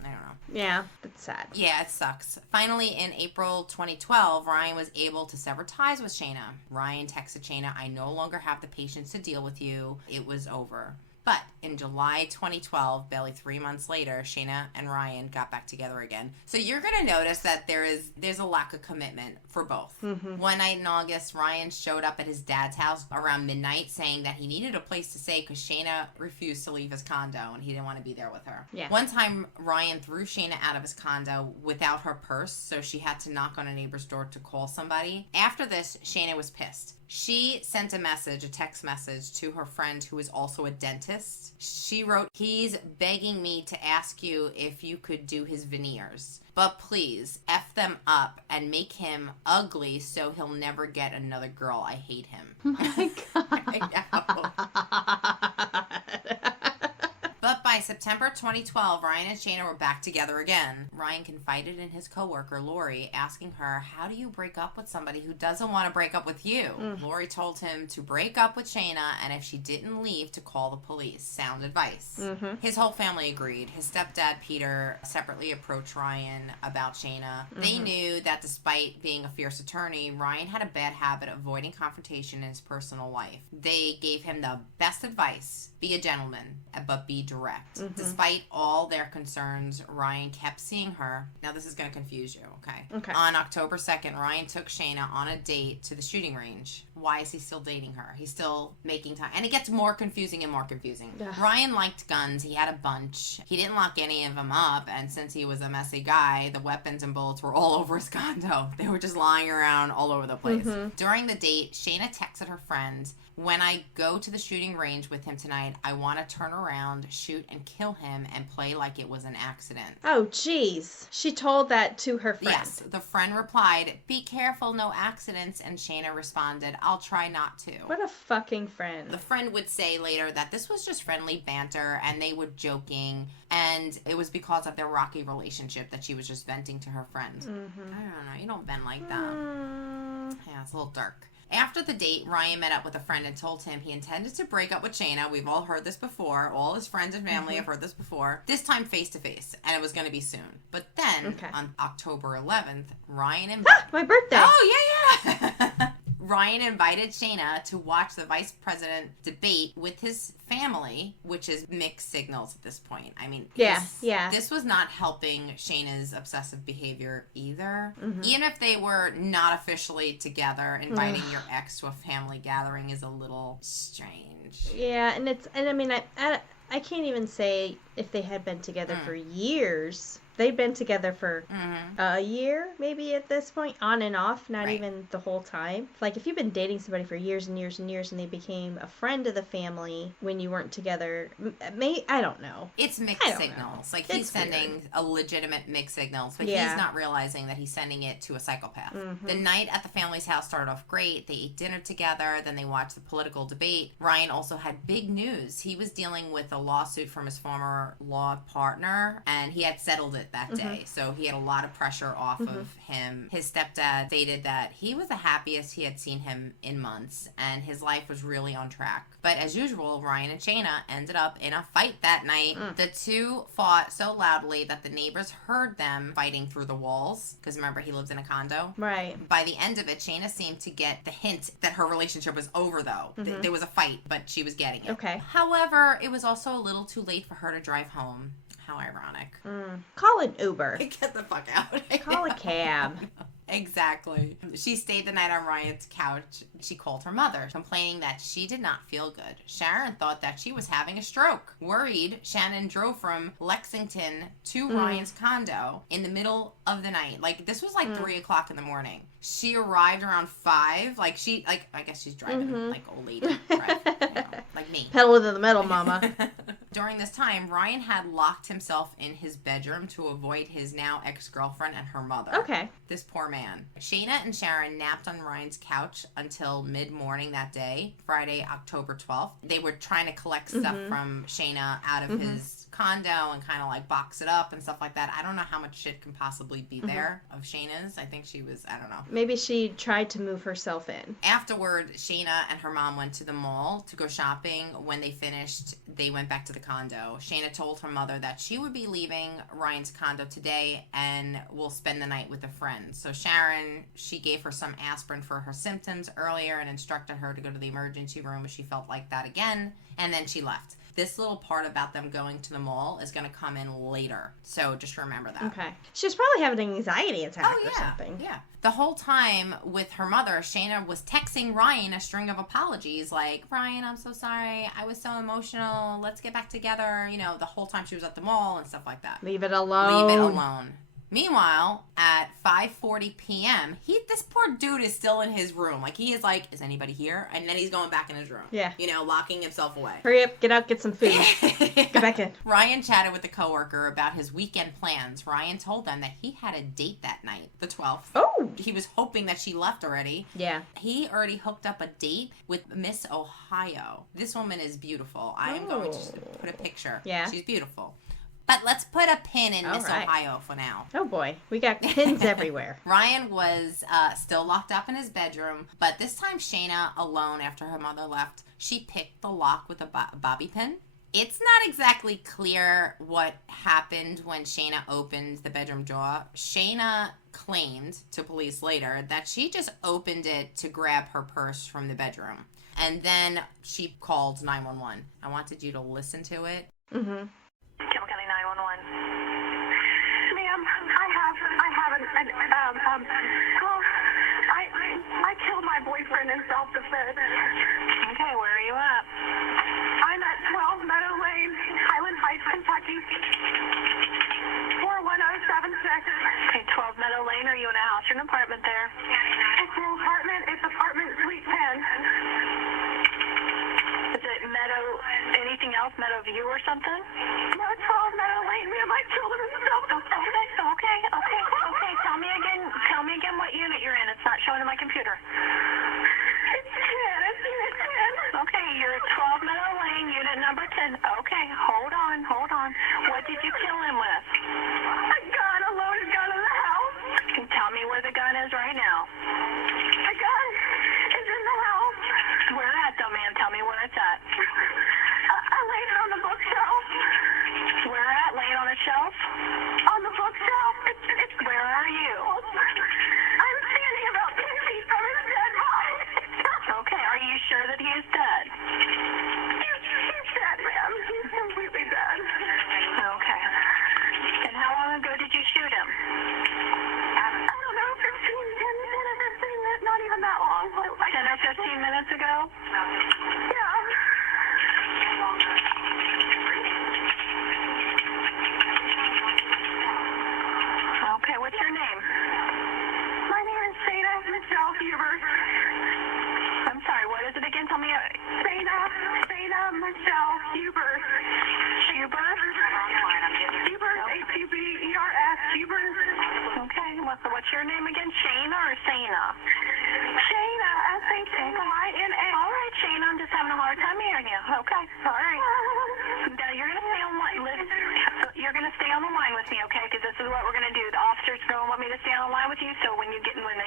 I don't know. Yeah, that's sad. Yeah, it sucks. Finally, in April 2012, Ryan was able to sever ties with Shayna. Ryan texted Shayna, I no longer have the patience to deal with you. It was over. But in July 2012, barely 3 months later, Shayna and Ryan got back together again. So you're going to notice that there's a lack of commitment for both. One night in August, Ryan showed up at his dad's house around midnight saying that he needed a place to stay because Shayna refused to leave his condo and he didn't want to be there with her. Yeah. One time, Ryan threw Shayna out of his condo without her purse, so she had to knock on a neighbor's door to call somebody. After this, Shayna was pissed. She sent a text message to her friend who is also a dentist. She wrote, he's begging me to ask you if you could do his veneers. But please, F them up and make him ugly so he'll never get another girl. I hate him. Oh my God. I know. But by September 2012, Ryan and Shayna were back together again. Ryan confided in his coworker, Lori, asking her, how do you break up with somebody who doesn't want to break up with you? Lori told him to break up with Shayna, and if she didn't leave, to call the police. Sound advice. His whole family agreed. His stepdad, Peter, separately approached Ryan about Shayna. They knew that despite being a fierce attorney, Ryan had a bad habit of avoiding confrontation in his personal life. They gave him the best advice. Be a gentleman, but be direct. Despite all their concerns, Ryan kept seeing her. Now, this is going to confuse you, okay? On October 2nd, Ryan took Shayna on a date to the shooting range. Why is he still dating her? He's still making time. And it gets more confusing and more confusing. Ryan liked guns. He had a bunch. He didn't lock any of them up. And since he was a messy guy, the weapons and bullets were all over his condo. They were just lying around all over the place. During the date, Shayna texted her friend, when I go to the shooting range with him tonight, I want to turn around, shoot, and kill him and play like it was an accident. Oh, jeez. She told that to her friend. Yes. The friend replied, be careful, no accidents. And Shayna responded, I'll try not to. What a fucking friend. The friend would say later that this was just friendly banter and they were joking. And it was because of their rocky relationship that she was just venting to her friend. I don't know. You don't vent like that. Yeah, it's a little dark. After the date, Ryan met up with a friend and told him he intended to break up with Shayna. We've all heard this before. All his friends and family have heard this before. This time face-to-face, and it was going to be soon. But then, on October 11th, Ryan and... my birthday! Oh, yeah! Ryan invited Shayna to watch the vice president debate with his family, which is mixed signals at this point. I mean, this was not helping Shayna's obsessive behavior either. Even if they were not officially together, inviting your ex to a family gathering is a little strange. Yeah, and I mean, I can't even say if they had been together for years. They've been together for a year, maybe at this point, on and off, not Right. even the whole time. Like, if you've been dating somebody for years and years and years and they became a friend of the family when you weren't together, I don't know. It's mixed I don't signals. know. Like, he's It's sending weird. a legitimate mixed signals, but Yeah. he's not realizing that he's sending it to a psychopath. The night at the family's house started off great. They ate dinner together, then they watched the political debate. Ryan also had big news. He was dealing with a lawsuit from his former law partner, and he had settled it that day. So he had a lot of pressure off of him. His stepdad stated that he was the happiest he had seen him in months, and his life was really on track. But as usual, Ryan and Shayna ended up in a fight that night. The two fought so loudly that the neighbors heard them fighting through the walls, because remember, he lives in a condo. Right. By the end of it, Shayna seemed to get the hint that her relationship was over, though. There was a fight, but she was getting it. Okay. However, it was also a little too late for her to drive home. How ironic. Call an Uber. Get the fuck out. Call a cab. Exactly. She stayed the night on Ryan's couch. She called her mother, complaining that she did not feel good. Sharon thought that she was having a stroke. Worried, Shannon drove from Lexington to Ryan's condo in the middle of the night. Like, this was like 3 o'clock in the morning. She arrived around 5. I guess she's driving like old lady drive, like me. Pedal to the metal, mama. During this time, Ryan had locked himself in his bedroom to avoid his now ex-girlfriend and her mother. Okay. This poor man. Shayna and Sharon napped on Ryan's couch until mid-morning that day, Friday, October 12th. They were trying to collect stuff from Shayna out of his condo and kind of like box it up and stuff like that. I don't know how much shit can possibly be there of Shayna's. I think she was, I don't know. Maybe she tried to move herself in. Afterward, Shayna and her mom went to the mall to go shopping. When they finished, they went back to the condo. Shayna told her mother that she would be leaving Ryan's condo today and will spend the night with a friend. So Sharon, she gave her some aspirin for her symptoms earlier and instructed her to go to the emergency room if she felt like that again. And then she left. This little part about them going to the mall is going to come in later. So just remember that. Okay. She was probably having an anxiety attack Oh, or something. Yeah. The whole time with her mother, Shayna was texting Ryan a string of apologies like, Ryan, I'm so sorry. I was so emotional. Let's get back together. You know, the whole time she was at the mall and stuff like that. Leave it alone. Leave it alone. Meanwhile, at 5:40 p.m., this poor dude is still in his room. Like, he is like, is anybody here? And then he's going back in his room. Yeah. You know, locking himself away. Hurry up, get out, get some food. Get back in. Ryan chatted with a coworker about his weekend plans. Ryan told them that he had a date that night, the 12th. Oh! He was hoping that she left already. Yeah. He already hooked up a date with Miss Ohio. This woman is beautiful. I am going to put a picture. Yeah. She's beautiful. But let's put a pin in Miss right. Ohio for now. Oh boy, we got pins everywhere. Ryan was still locked up in his bedroom, but this time Shayna, alone after her mother left, she picked the lock with a bobby pin. It's not exactly clear what happened when Shayna opened the bedroom door. Shayna claimed to police later that she just opened it to grab her purse from the bedroom. And then she called 911. I wanted you to listen to it. Mm-hmm. Campbell County 911. Ma'am, I haven't, I killed my boyfriend in self-defense. Okay, where are you at? I'm at 12 Meadow Lane, Highland Heights, Kentucky. 41076. Okay, 12 Meadow Lane, are you in a house or an apartment there? It's an apartment, it's apartment suite 10. Is it Meadow, anything else, Meadow View or something? No, it's 12 Meadow Lane, ma'am, I killed him in self-defense. Okay. Tell me again what unit you're in. It's not showing in my computer. It's 10. It's unit 10. Okay, you're at 12 Meadow Lane, unit number 10. Okay, hold on. What did you kill him with? A loaded gun in the house. Tell me where the gun is right now. The gun is in the house. Where at, though, ma'am? Tell me where it's at. I laid it on the bookshelf. Where at? Laid on a shelf? On the bookshelf. Where are you? I'm standing about 10 feet from his dead body. Okay, are you sure that he is dead? He's dead, ma'am. He's completely dead. Okay. And how long ago did you shoot him? I don't know, 10 minutes, not even that long. 10 or 15 minutes ago? Yeah. Michelle Huber. I'm sorry, what is it again? Tell me. Shayna Michelle Huber. Huber? Huber, H-U-B-E-R-S, Huber. Okay, what's your name again? Shayna or Shayna? Shayna, S-H-A-Y-N-A. All right, Shayna, I'm just having a hard time hearing you. Okay, all right. Now, you're going to stay on You're going to stay on the line with me, okay? Because this is what we're going to do. The officers are going to want me to stay on the line with you, so when they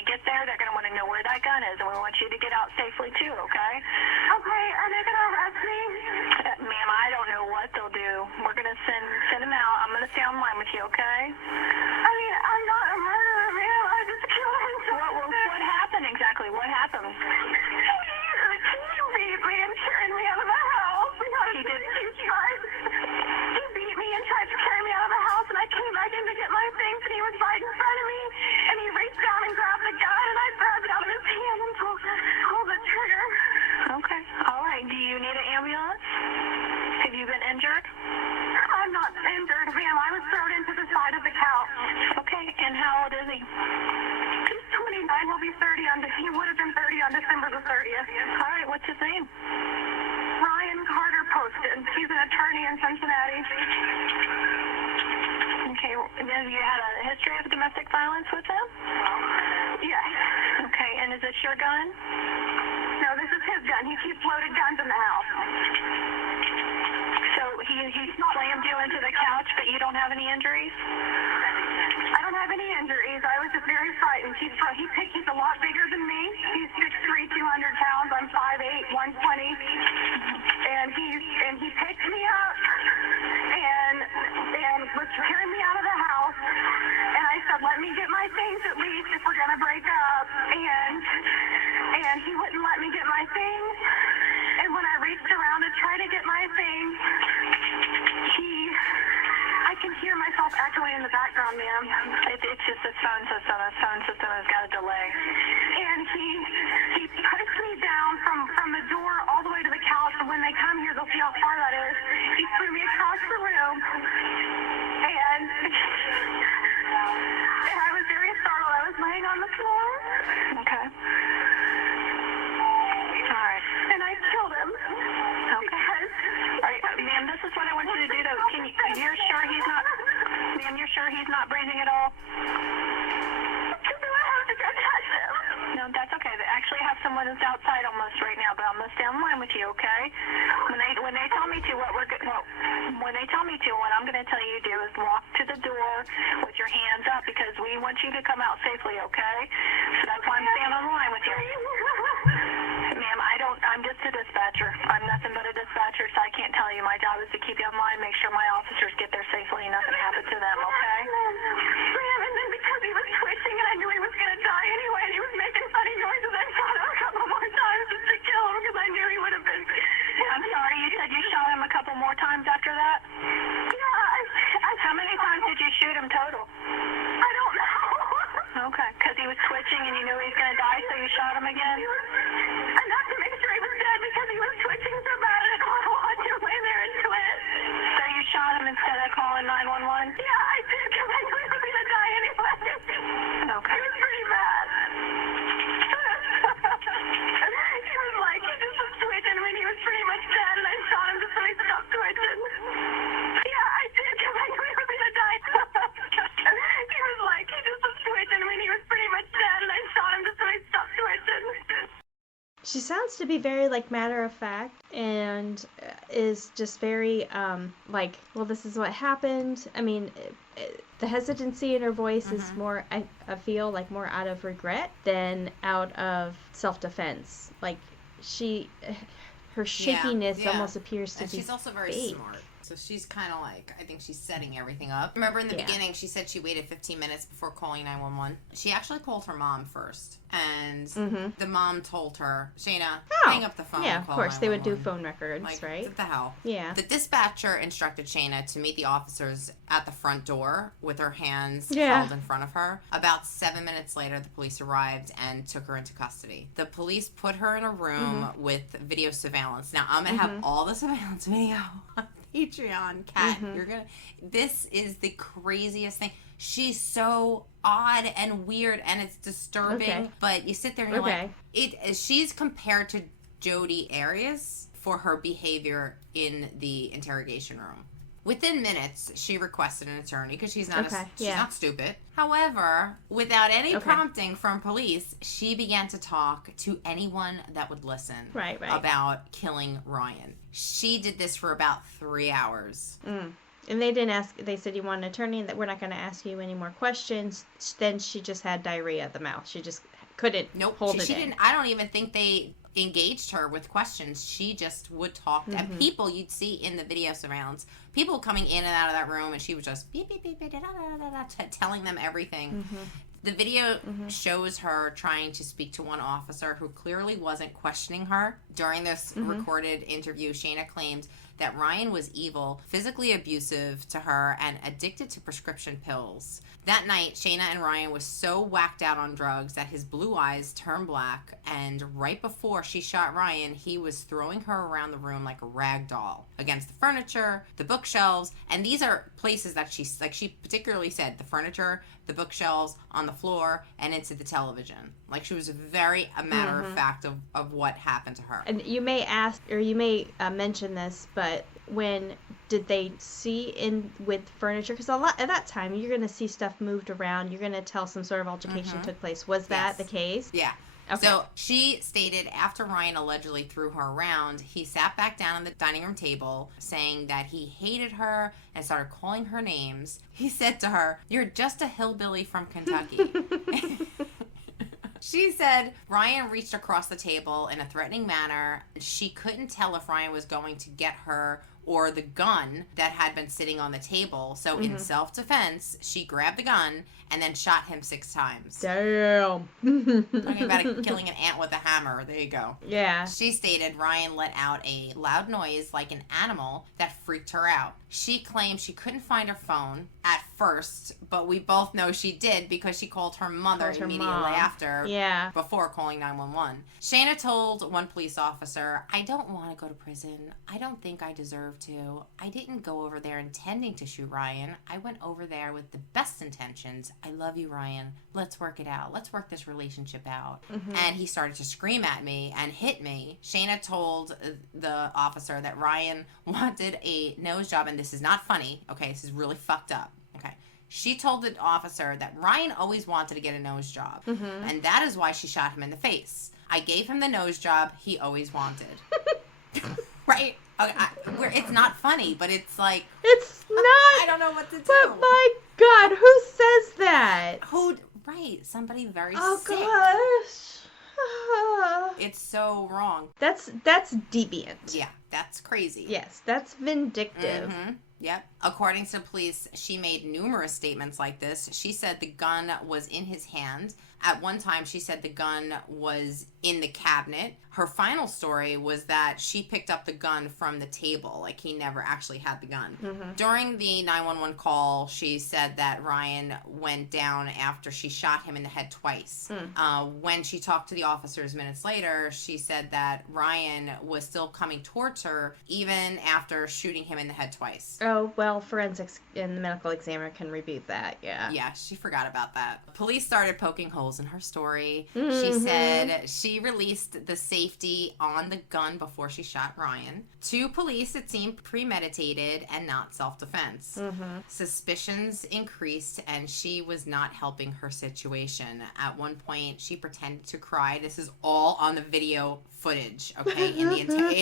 get there, they're going to want to know where that gun is, and we want you to get out safely, too, okay? Okay, are they going to arrest me? Ma'am, I don't know what they'll do. We're going to send them out. I'm going to stay on the line with you, okay? I mean, I'm not a murderer, ma'am. I just killed him. What happened exactly? What happened? He beat me and carried me out of the house. He did. He beat me and tried to carry me out of the house, and I came back in to get my things, and he was right in front of me, and he reached down and grabbed the gun, and I grabbed it out of his hand and pulled the trigger. Okay. All right. Do you need an ambulance? Have you been injured? I'm not injured, ma'am. I was thrown into the side of the couch. Okay. And how old is he? He's 29. He'll be 30 he would have been 30 on December the 30th. All right. What's his name? Ryan Carter Poston. He's an attorney in Cincinnati. Okay. Have you had a history of domestic violence with him? Yes. Okay. And is this your gun? No, this is his gun. He keeps loaded guns in the house. So he slammed you into the couch, but you don't have any injuries? I don't have any injuries. I was just very frightened. He's a lot bigger than me. He's 6'3", 200 pounds. I'm 5'8", 120. And he picked me up and was carrying me out of the house. And I said, let me get my things at least if we're going to break up. And he wouldn't let me get my things. And when I reached around to try to get my things, I can hear myself echoing in the background, ma'am. It's just the phone system. The phone system has got a delay. And he pushed me down from the door all the way to the couch. And when they come here, they'll see how far that is. He threw me across the room. And I was very startled. I was laying on the floor. Okay. All right. And I killed him. Okay. Ma'am, this is what I want you to do, though. You're sure he's not... Ma'am, you're sure he's not breathing at all? Do I have to go touch him? No, that's okay. They actually have someone who's outside almost right now, but I'm going to stay on the line with you, okay? When they tell me to, when they tell me to, what I'm going to tell you to do is walk to the door with your hands up, because we want you to come out safely, okay? So that's why I'm staying on the line with you. Ma'am, I'm just a dispatcher. I'm nothing but a dispatcher, so I can't tell you. My job is to keep you on line, make sure my officers get there safely and nothing happens to them, okay? Ma'am, and then because he was twitching and I knew he was going to die anyway, and he was making funny noises, I shot him a couple more times just to kill him because I knew he would have been... I'm sorry, you said you shot him a couple more times after that? Yeah, How many times did you shoot him total? I don't know. Okay, because he was twitching and you knew he was going to die, so you shot him again? Enough to make sure he was dead because he was twitching so bad and I didn't want to lay there and twitch. So you shot him instead of calling 911? Yeah, I did because I knew he was going to die anyway. Okay. He was pretty bad. He was like, he just was twitching when he was pretty much dead and I shot him just so he stopped twitching. Yeah, I did because I knew he was going to die. He was like, he just was twitching when he was pretty much dead and I shot him just so he stopped twitching. She sounds to be very, matter of fact and is just very, well, this is what happened. I mean, the hesitancy in her voice is more, I feel, more out of regret than out of self-defense. Her shakiness almost appears to be she's also very fake. smart. So she's kind of I think she's setting everything up. Remember in the beginning, she said she waited 15 minutes before calling 911. She actually called her mom first. And the mom told her, Shayna, hang up the phone. Yeah, and call of course. 911. They would do phone records, right? What the hell? Yeah. The dispatcher instructed Shayna to meet the officers at the front door with her hands held in front of her. About 7 minutes later, the police arrived and took her into custody. The police put her in a room with video surveillance. Now, I'm going to have all the surveillance video on Patreon, Kat. This is the craziest thing. She's so odd and weird, and it's disturbing. Okay. But you sit there and you're like, she's compared to Jodi Arias for her behavior in the interrogation room. Within minutes, she requested an attorney because she's not not stupid. However, without any prompting from police, she began to talk to anyone that would listen about killing Ryan. She did this for about 3 hours. Mm. And they didn't ask, they said you want an attorney and that we're not going to ask you any more questions. Then she just had diarrhea at the mouth. She just couldn't hold it in. Didn't. I don't even think they engaged her with questions. She just would talk. And people you'd see in the video surrounds, people coming in and out of that room, and she was just beep, beep, beep, beep, da, da, da, da, telling them everything. The video shows her trying to speak to one officer who clearly wasn't questioning her. During this recorded interview, Shayna claimed that Ryan was evil, physically abusive to her, and addicted to prescription pills. That night, Shayna and Ryan was so whacked out on drugs that his blue eyes turned black, and right before she shot Ryan, he was throwing her around the room like a rag doll, against the furniture, the bookshelves, and these are places that she particularly said, the furniture, the bookshelves, on the floor, and into the television. Like, she was very a matter of fact of what happened to her. And you may ask, or you may mention this, but when did they see in with furniture? Because a lot at that time, you're going to see stuff moved around. You're going to tell some sort of altercation took place. Was that the case? Yeah. Okay. So she stated after Ryan allegedly threw her around, he sat back down on the dining room table saying that he hated her and started calling her names. He said to her, "You're just a hillbilly from Kentucky." She said Ryan reached across the table in a threatening manner. She couldn't tell if Ryan was going to get her or the gun that had been sitting on the table. So in self-defense, she grabbed the gun and then shot him 6 times. Damn. Talking about killing an ant with a hammer. There you go. Yeah. She stated Ryan let out a loud noise like an animal that freaked her out. She claimed she couldn't find her phone at first, but we both know she did because she called her mother immediately after, before calling 911. Shayna told one police officer, "I don't want to go to prison. I don't think I deserve to. I didn't go over there intending to shoot Ryan. I went over there with the best intentions. I love you, Ryan. Let's work it out. Let's work this relationship out." And he started to scream at me and hit me. Shayna told the officer that Ryan wanted a nose job, and this is not funny, okay? This is really fucked up, okay? She told the officer that Ryan always wanted to get a nose job, and that is why she shot him in the face. I gave him the nose job he always wanted. Right? Okay, it's not funny, but it's like... It's not... I don't know what to do. But my God, who says that? Right, somebody very sick. Oh, gosh. It's so wrong. That's deviant. Yeah, that's crazy. Yes, that's vindictive. Yep. According to police, she made numerous statements like this. She said the gun was in his hand. At one time, she said the gun was in the cabinet. Her final story was that she picked up the gun from the table. Like, he never actually had the gun. During the 911 call, she said that Ryan went down after she shot him in the head twice. When she talked to the officers minutes later, she said that Ryan was still coming towards her even after shooting him in the head twice. Oh, well, forensics and the medical examiner can rebut that, yeah. Yeah, she forgot about that. Police started poking holes in her story. She said she released the safety on the gun before she shot Ryan. To police, it seemed premeditated and not self-defense. Suspicions increased, and she was not helping her situation. At one point, she pretended to cry. This is all on the video footage, okay? In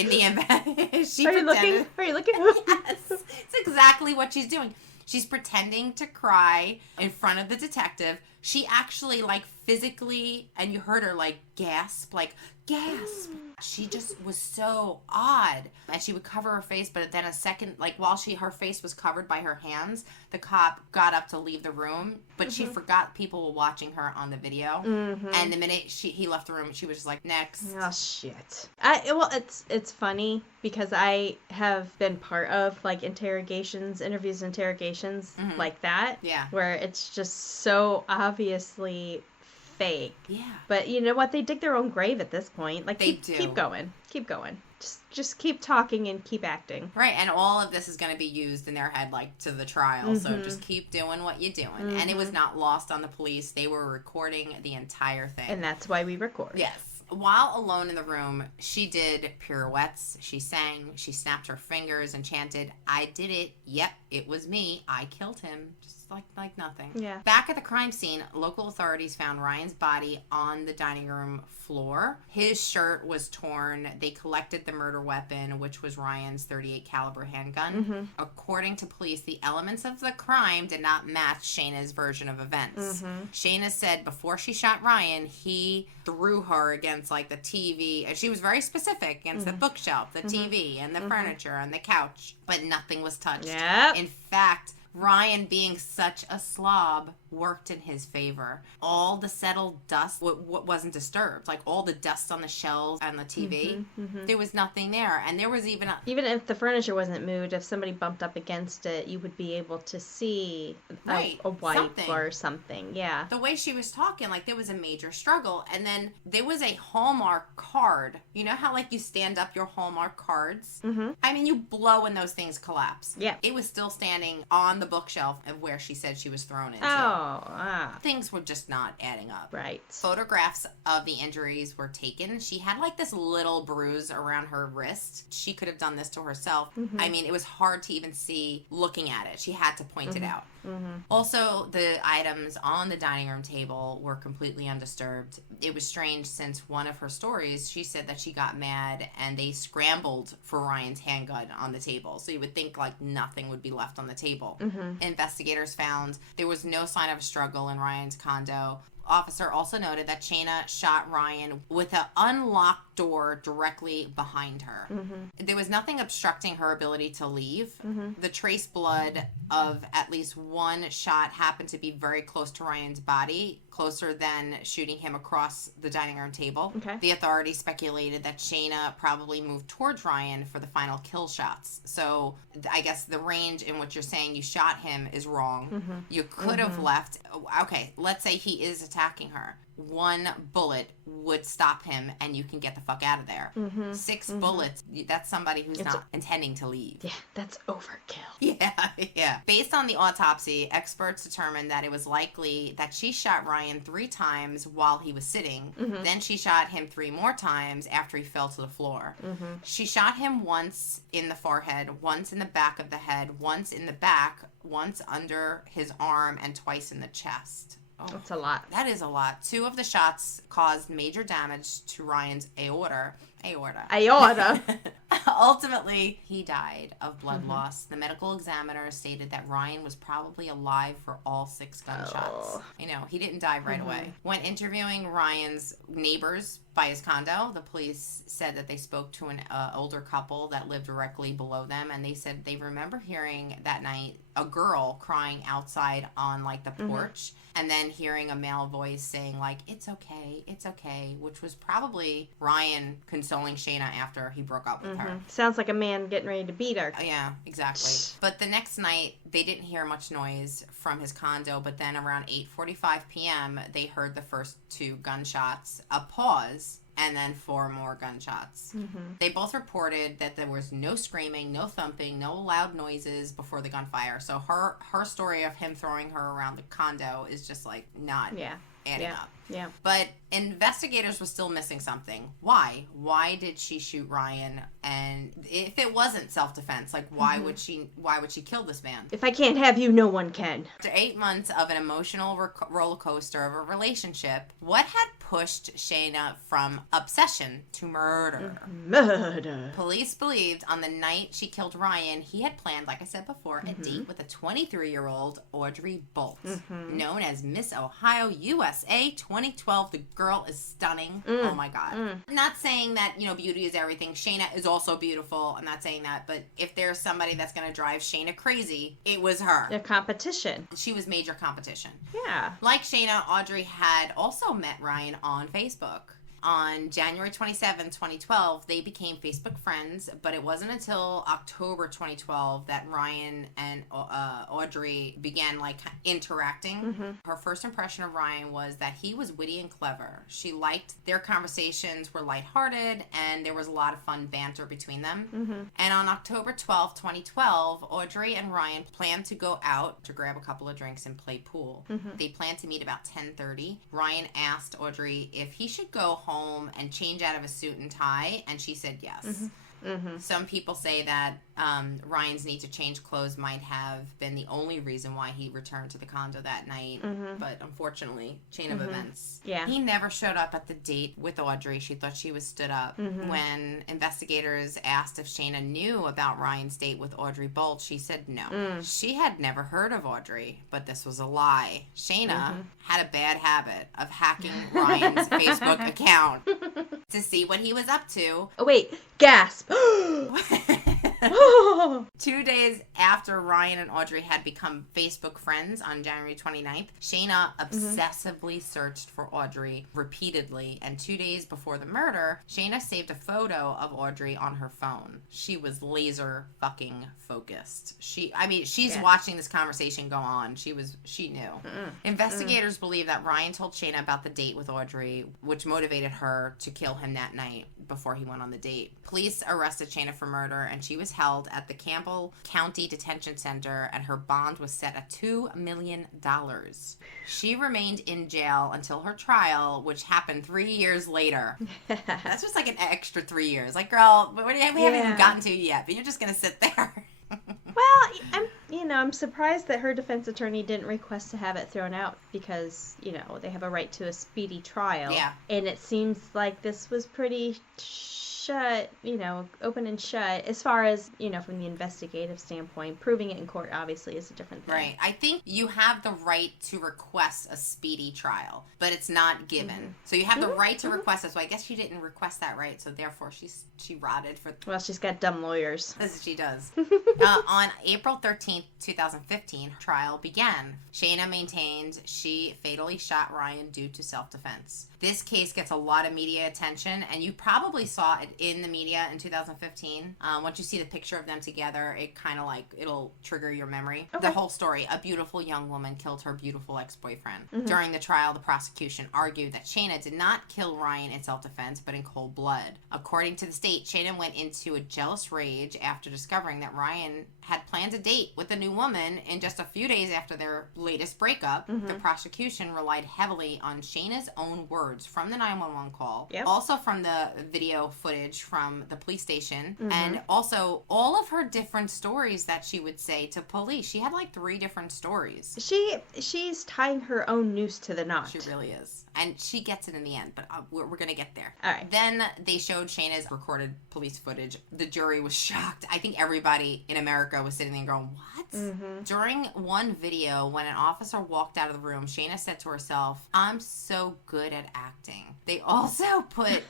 the event, she Are you looking? Yes, it's exactly what she's doing. She's pretending to cry in front of the detective. She actually, like, physically, and you heard her, like, gasp. Gasp. She just was so odd. And she would cover her face, but then a second, like, while her face was covered by her hands, the cop got up to leave the room, but she forgot people were watching her on the video. And the minute he left the room, she was just like, next. Oh, shit. Well, it's funny because I have been part of, like, interrogations like that. Yeah. Where it's just so obviously fake. Yeah. But you know what? They dig their own grave at this point. Like, They keep do. going. Keep going. Just keep talking and keep acting. Right, and all of this is going to be used in their head, like, to the trial. So just keep doing what you're doing. And it was not lost on the police. They were recording the entire thing. And that's why we record. Yes. While alone in the room, she did pirouettes, she sang, she snapped her fingers and chanted, "I did it. Yep, it was me. I killed him." Just like nothing. Yeah. Back at the crime scene, local authorities found Ryan's body on the dining room floor. His shirt was torn. They collected the murder weapon, which was Ryan's .38 caliber handgun. According to police, the elements of the crime did not match Shayna's version of events. Shayna said before she shot Ryan, he threw her against like the TV, and she was very specific, against the bookshelf, the TV, and the furniture, and the couch, but nothing was touched. Yep. In fact, Ryan, being such a slob, worked in his favor. All the settled dust wasn't disturbed. Like, all the dust on the shelves and the TV, there was nothing there. And there was even Even if the furniture wasn't moved, if somebody bumped up against it, you would be able to see a wipe something. or something. Yeah. The way she was talking, like, there was a major struggle. And then there was a Hallmark card. You know how, like, you stand up your Hallmark cards? I mean, you blow and those things collapse. Yeah. It was still standing on the bookshelf of where she said she was thrown into. Things were just not adding up. Right. Photographs of the injuries were taken. She had like this little bruise around her wrist. She could have done this to herself. I mean, it was hard to even see looking at it. She had to point it out. Also, the items on the dining room table were completely undisturbed. It was strange since one of her stories, she said that she got mad and they scrambled for Ryan's handgun on the table. So you would think like nothing would be left on the table. Investigators found there was no sign of a struggle in Ryan's condo. Officer also noted that Shayna shot Ryan with an unlocked door directly behind her. There was nothing obstructing her ability to leave. The trace blood of at least one shot happened to be very close to Ryan's body, closer than shooting him across the dining room table. Okay. The authorities speculated that Shayna probably moved towards Ryan for the final kill shots. So I guess the range in which you're saying you shot him is wrong. You could have left. Okay, let's say he is attacking her. One bullet would stop him and you can get the fuck out of there. 6 bullets, that's somebody who's not intending to leave. Yeah, that's overkill. Yeah. Based on the autopsy, experts determined that it was likely that she shot Ryan 3 times while he was sitting. Then she shot him 3 more times after he fell to the floor. She shot him once in the forehead, once in the back of the head, once in the back, once under his arm, and twice in the chest. Oh, That's a lot. that is a lot. 2 of the shots caused major damage to Ryan's aorta. Ultimately, he died of blood loss. The medical examiner stated that Ryan was probably alive for all 6 gunshots. You know, he didn't die right away. When interviewing Ryan's neighbors by his condo, the police said that they spoke to an older couple that lived directly below them, and they said they remember hearing that night a girl crying outside on like the porch, and then hearing a male voice saying like, it's okay, which was probably Ryan consoling Shayna after he broke up with her. Sounds like a man getting ready to beat her. Yeah, exactly. But the next night, they didn't hear much noise from his condo, but then around 8:45 p.m., they heard the first 2 gunshots, a pause, and then 4 more gunshots. They both reported that there was no screaming, no thumping, no loud noises before the gunfire. So her story of him throwing her around the condo is just like not adding up. Yeah. But investigators were still missing something. Why? Why did she shoot Ryan? And if it wasn't self-defense, like why would she kill this man? If I can't have you, no one can. After 8 months of an emotional roller coaster of a relationship, what had pushed Shayna from obsession to murder? Murder. Police believed on the night she killed Ryan, he had planned, like I said before, a date with a 23-year-old Audrey Bolt, known as Miss Ohio USA 2012. The girl is stunning. Oh my God. I'm not saying that, beauty is everything. Shayna is also beautiful. I'm not saying that. But if there's somebody that's going to drive Shayna crazy, it was her. A competition. She was major competition. Yeah. Like Shayna, Audrey had also met Ryan on Facebook. On January 27, 2012, they became Facebook friends, but it wasn't until October 2012 that Ryan and Audrey began like interacting. Her first impression of Ryan was that he was witty and clever. She liked their conversations were lighthearted and there was a lot of fun banter between them. And on October 12, 2012, Audrey and Ryan planned to go out to grab a couple of drinks and play pool. They planned to meet about 10:30. Ryan asked Audrey if he should go home and change out of a suit and tie, and she said yes. Some people say that Ryan's need to change clothes might have been the only reason why he returned to the condo that night. But unfortunately, chain of events. Yeah. He never showed up at the date with Audrey. She thought she was stood up. When investigators asked if Shayna knew about Ryan's date with Audrey Bolt, she said no. She had never heard of Audrey, but this was a lie. Shayna had a bad habit of hacking Ryan's Facebook account to see what he was up to. Oh, wait. Gasp. 2 days after Ryan and Audrey had become Facebook friends on January 29th, Shayna obsessively searched for Audrey repeatedly, and 2 days before the murder, Shayna saved a photo of Audrey on her phone. She was laser fucking focused. She's watching this conversation go on. She knew. Investigators believe that Ryan told Shayna about the date with Audrey, which motivated her to kill him that night before he went on the date. Police arrested Shayna for murder, and she was held at the Campbell County Detention Center, and her bond was set at $2 million. She remained in jail until her trial, which happened 3 years later. That's just like an extra 3 years. Like, girl, we haven't even gotten to you yet, but you're just going to sit there. Well, I'm surprised that her defense attorney didn't request to have it thrown out because, they have a right to a speedy trial. Yeah. And it seems like this was pretty shut, open and shut, as far as, from the investigative standpoint. Proving it in court, obviously, is a different thing. Right. I think you have the right to request a speedy trial, but it's not given. So you have the right to request it. So I guess she didn't request that right, so therefore she rotted for... Well, she's got dumb lawyers. As she does. On April 13th, 2015, her trial began. Shayna maintained she fatally shot Ryan due to self-defense. This case gets a lot of media attention, and you probably saw it in the media in 2015. Once you see the picture of them together, it kind of it'll trigger your memory. Okay. The whole story, a beautiful young woman killed her beautiful ex-boyfriend. During the trial, the prosecution argued that Shayna did not kill Ryan in self-defense, but in cold blood. According to the state, Shayna went into a jealous rage after discovering that Ryan had planned a date with a new woman in just a few days after their latest breakup. The prosecution relied heavily on Shayna's own words from the 911 call, also from the video footage from the police station, and also all of her different stories that she would say to police. She had 3 different stories. She's tying her own noose to the knot. She really is. And she gets it in the end, but we're going to get there. All right. Then they showed Shayna's recorded police footage. The jury was shocked. I think everybody in America was sitting there going, what? During one video, when an officer walked out of the room, Shayna said to herself, I'm so good at acting. They also put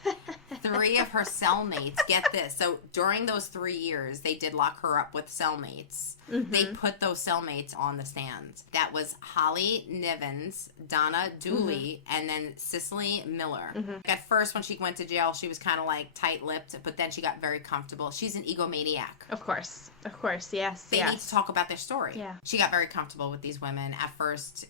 3 of her cellmates, get this. So during those 3 years, they did lock her up with cellmates. They put those cellmates on the stand. That was Holly Nivens, Donna Dooley, and then Cicely Miller. At first, when she went to jail, she was kind of tight-lipped, but then she got very comfortable. She's an egomaniac. Of course, yes. They need to talk about their story. Yeah. She got very comfortable with these women. At first,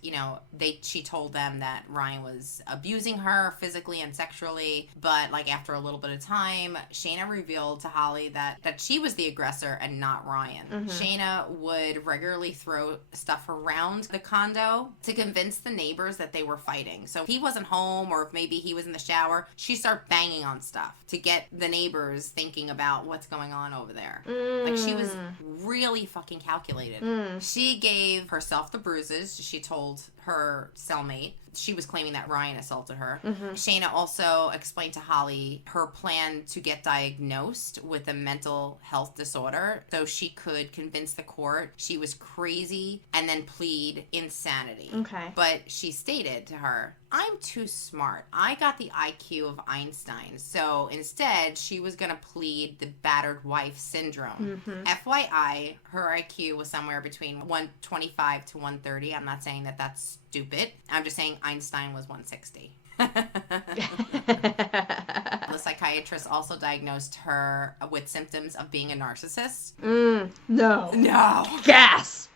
she told them that Ryan was abusing her physically and sexually, but after a little bit of time, Shayna revealed to Holly that she was the aggressor and not Ryan. Shayna would regularly throw stuff around the condo to convince the neighbors that they were fighting. So if he wasn't home or if maybe he was in the shower, she'd start banging on stuff to get the neighbors thinking about what's going on over there. She was really fucking calculated. She gave herself the bruises. She told her cellmate. She was claiming that Ryan assaulted her. Shayna also explained to Holly her plan to get diagnosed with a mental health disorder so she could convince the court she was crazy and then plead insanity. Okay. But she stated to her, I'm too smart. I got the IQ of Einstein. So instead, she was going to plead the battered wife syndrome. FYI, her IQ was somewhere between 125 to 130. I'm not saying that that's stupid. I'm just saying Einstein was 160. psychiatrist also diagnosed her with symptoms of being a narcissist. No. No. Gasp.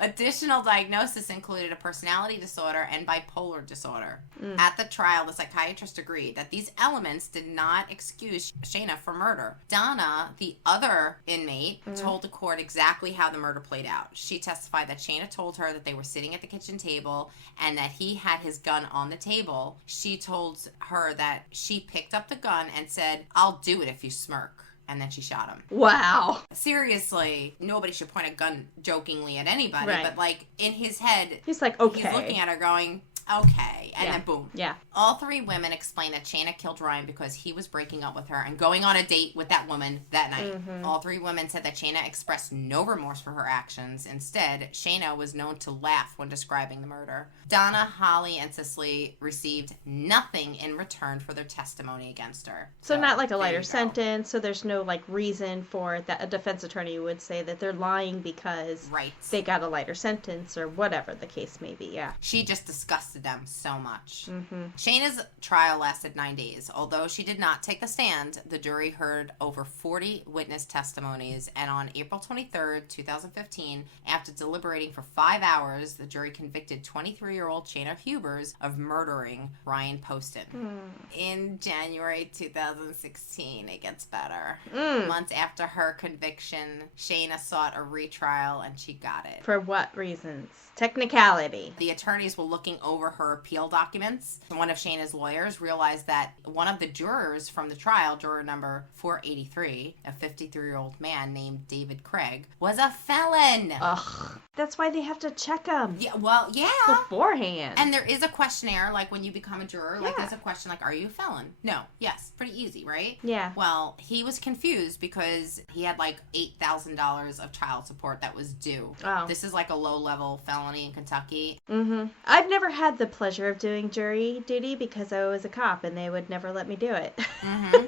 Additional diagnosis included a personality disorder and bipolar disorder. At the trial, the psychiatrist agreed that these elements did not excuse Shayna for murder. Donna, the other inmate, told the court exactly how the murder played out. She testified that Shayna told her that they were sitting at the kitchen table and that he had his gun on the table. She told her that she picked up the gun and said, "I'll do it if you smirk." And then she shot him. Wow. Seriously, nobody should point a gun jokingly at anybody, Right. but like in his head, He's like, okay. he's looking at her going, okay, and Yeah. then boom. Yeah. All three women explained that Shayna killed Ryan because he was breaking up with her and going on a date with that woman that night. All three women said that Shayna expressed no remorse for her actions. Instead, Shayna was known to laugh when describing the murder. Donna, Holly, and Cicely received nothing in return for their testimony against her. So not like a there lighter you go. sentence, so there's no like reason for that. A defense attorney would say that they're lying because Right. they got a lighter sentence or whatever the case may be. Yeah. She just disgusted them so much. Mm-hmm. Shayna's trial lasted 9 days. Although she did not take the stand, the jury heard over 40 witness testimonies, and on April 23rd, 2015, after deliberating for 5 hours, the jury convicted 23-year-old Shayna Hubers of murdering Ryan Poston. In January 2016, it gets better. Months after her conviction, Shayna sought a retrial, and she got it. For what reasons? Technicality. The attorneys were looking over her appeal documents. One of Shayna's lawyers realized that one of the jurors from the trial, juror number 483, a 53-year-old man named David Craig, was a felon. Ugh. That's why they have to check them Yeah, well, yeah. beforehand. And there is a questionnaire, like when you become a juror, like Yeah. there's a question like, are you a felon? No. Yes. Pretty easy, right? Yeah. Well, he was confused because he had like $8,000 of child support that was due. Oh. This is like a low-level felony in Kentucky. Mm-hmm. I've never had the pleasure of doing jury duty because I was a cop and they would never let me do it. Mm-hmm.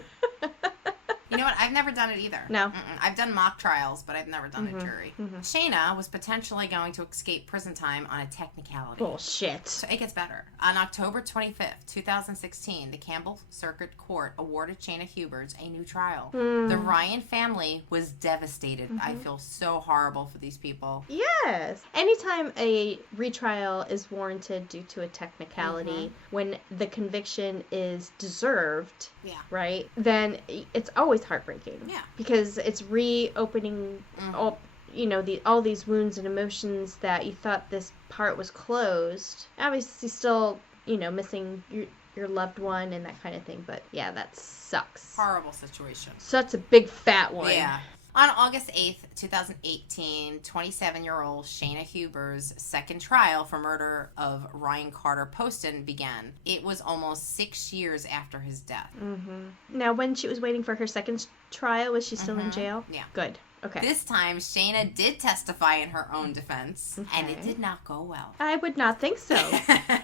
You know what? I've never done it either. No. Mm-mm. I've done mock trials, but I've never done a jury. Shayna was potentially going to escape prison time on a technicality. Bullshit. So it gets better. On October 25th, 2016, the Campbell Circuit Court awarded Shayna Hubers a new trial. The Ryan family was devastated. I feel so horrible for these people. Yes. Anytime a retrial is warranted due to a technicality, when the conviction is deserved, Yeah. right, then it's always heartbreaking. Yeah. Because it's reopening all, all these wounds and emotions that you thought this part was closed. Obviously still, missing your loved one and that kind of thing, but yeah, that sucks. Horrible situation. So that's a big fat one. Yeah. On August 8th, 2018, 27-year-old Shayna Hubers' second trial for murder of Ryan Carter Poston began. It was almost 6 years after his death. Now, when she was waiting for her second trial, was she still in jail? Yeah. Good. Okay. This time, Shayna did testify in her own defense, and it Okay. did not go well. I would not think so.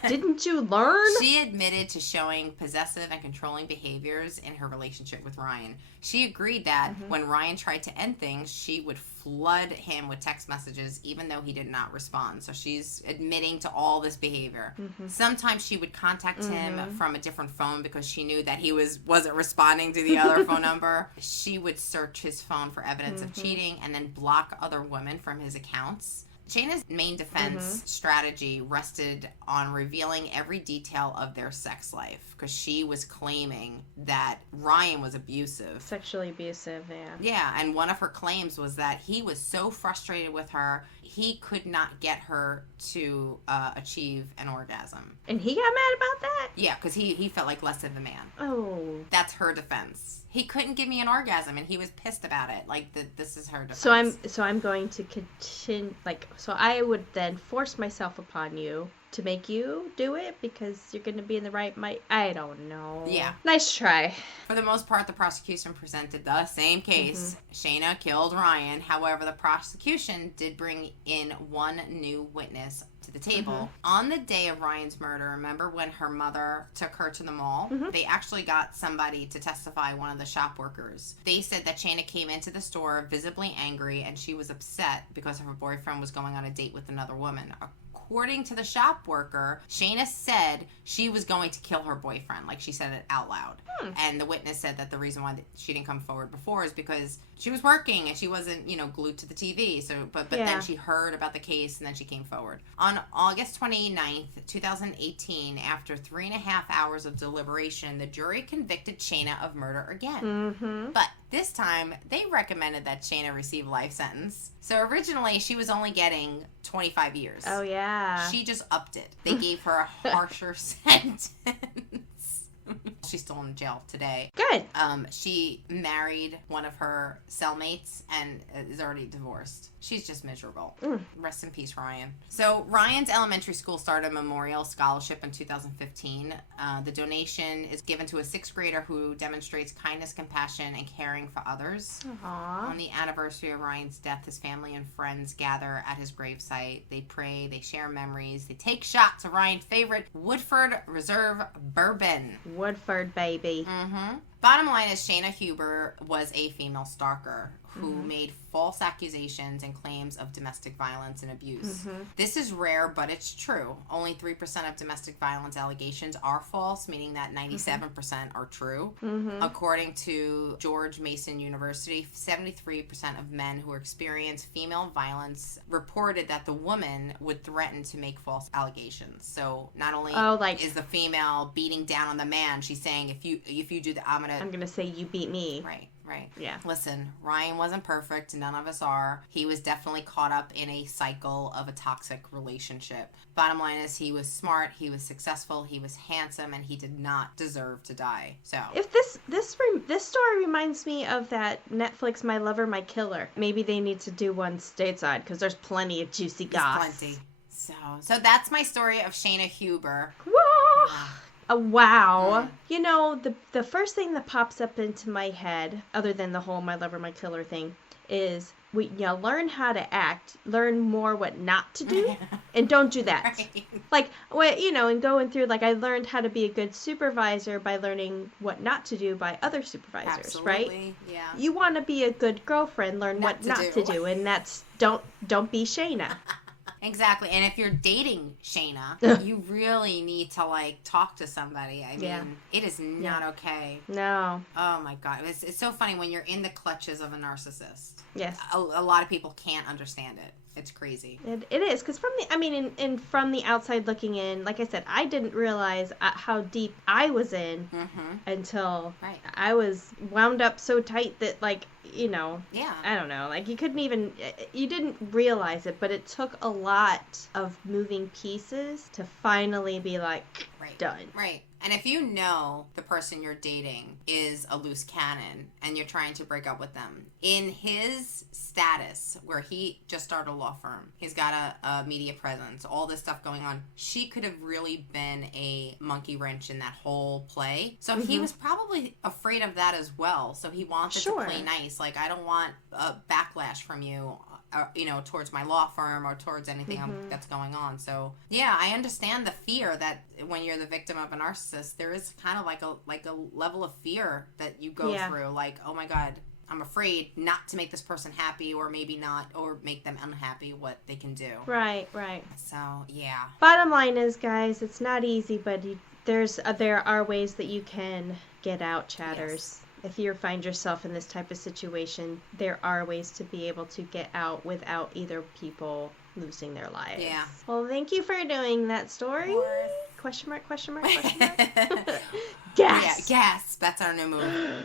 Didn't you learn? She admitted to showing possessive and controlling behaviors in her relationship with Ryan. She agreed that when Ryan tried to end things, she would flood him with text messages even though he did not respond. So she's admitting to all this behavior. Sometimes she would contact him from a different phone because she knew that he wasn't responding to the other phone number. She would search his phone for evidence of cheating and then block other women from his accounts. Shayna's main defense strategy rested on revealing every detail of their sex life because she was claiming that Ryan was abusive. Sexually abusive, yeah. Yeah, and one of her claims was that he was so frustrated with her, he could not get her to achieve an orgasm. And he got mad about that? Yeah, because he felt like less of a man. Oh. That's her defense. He couldn't give me an orgasm, and he was pissed about it. Like, this is her defense. So I'm going to continue, so I would then force myself upon you to make you do it because you're going to be in the right I don't know. Yeah. Nice try. For the most part, the prosecution presented the same case. Shayna killed Ryan. However, the prosecution did bring in one new witness to to the table. On the day of Ryan's murder, remember when her mother took her to the mall? They actually got somebody to testify, one of the shop workers. They said that Shayna came into the store visibly angry and she was upset because her boyfriend was going on a date with another woman. According to the shop worker, Shayna said she was going to kill her boyfriend. Like, she said it out loud. And the witness said that the reason why she didn't come forward before is because she was working and she wasn't, glued to the TV. So, but then she heard about the case and then she came forward. On August 29th, 2018, after 3.5 hours of deliberation, the jury convicted Shayna of murder again. But this time, they recommended that Shayna receive life sentence. So originally, she was only getting 25 years. Oh, yeah. She just upped it. They gave her a harsher sentence. She's still in jail today. Good. She married one of her cellmates and is already divorced. She's just miserable. Rest in peace, Ryan. So Ryan's elementary school started a memorial scholarship in 2015. The donation is given to a 6th grader who demonstrates kindness, compassion, and caring for others. Aww. On the anniversary of Ryan's death, his family and friends gather at his gravesite. They pray, they share memories, they take shots of Ryan's favorite Woodford Reserve bourbon. Woodford, baby. Bottom line is Shayna Huber was a female stalker who made false accusations and claims of domestic violence and abuse. This is rare, but it's true. Only 3% of domestic violence allegations are false, meaning that 97% are true. According to George Mason University, 73% of men who experience female violence reported that the woman would threaten to make false allegations. So not only is the female beating down on the man, she's saying, if you do that, I'm gonna say you beat me. Right. Yeah. Listen, Ryan wasn't perfect. None of us are. He was definitely caught up in a cycle of a toxic relationship. Bottom line is he was smart, he was successful, he was handsome, and he did not deserve to die. So if this story reminds me of that Netflix My Lover, My Killer. Maybe they need to do one stateside because there's plenty of juicy goss. Plenty. So that's my story of Shayna Huber. Whoa! Wow. The first thing that pops up into my head, other than the whole My Lover, My Killer thing, is learn how to act, learn more what not to do, and don't do that. Right. Like, and going through, I learned how to be a good supervisor by learning what not to do by other supervisors, Absolutely. Right? Yeah. You want to be a good girlfriend, learn what not to do, and that's don't be Shayna. Exactly. And if you're dating Shayna, you really need to talk to somebody. I mean, it is not okay. No. Oh my God. It's so funny when you're in the clutches of a narcissist. Yes. A lot of people can't understand it. It's crazy. It is, because from the outside looking in, like I said, I didn't realize how deep I was in until I was wound up so tight that, yeah. I don't know, you didn't realize it, but it took a lot of moving pieces to finally be done. Right. And if you know the person you're dating is a loose cannon and you're trying to break up with them, in his status where he just started a law firm, he's got a media presence, all this stuff going on, she could have really been a monkey wrench in that whole play. So he was probably afraid of that as well. So he wanted to play nice. I don't want a backlash from you. Towards my law firm or towards anything that's going on. So, yeah, I understand the fear that when you're the victim of a narcissist, there is kind of like a level of fear that you go through. Oh my God, I'm afraid not to make this person happy, or maybe not, or make them unhappy, what they can do. Right. So, yeah. Bottom line is, guys, it's not easy, but there are ways that you can get out, chatters. Yes. If you find yourself in this type of situation, there are ways to be able to get out without either people losing their lives. Yeah. Well, thank you for doing that story. Question mark? Gas. Yeah, gas. That's our new move.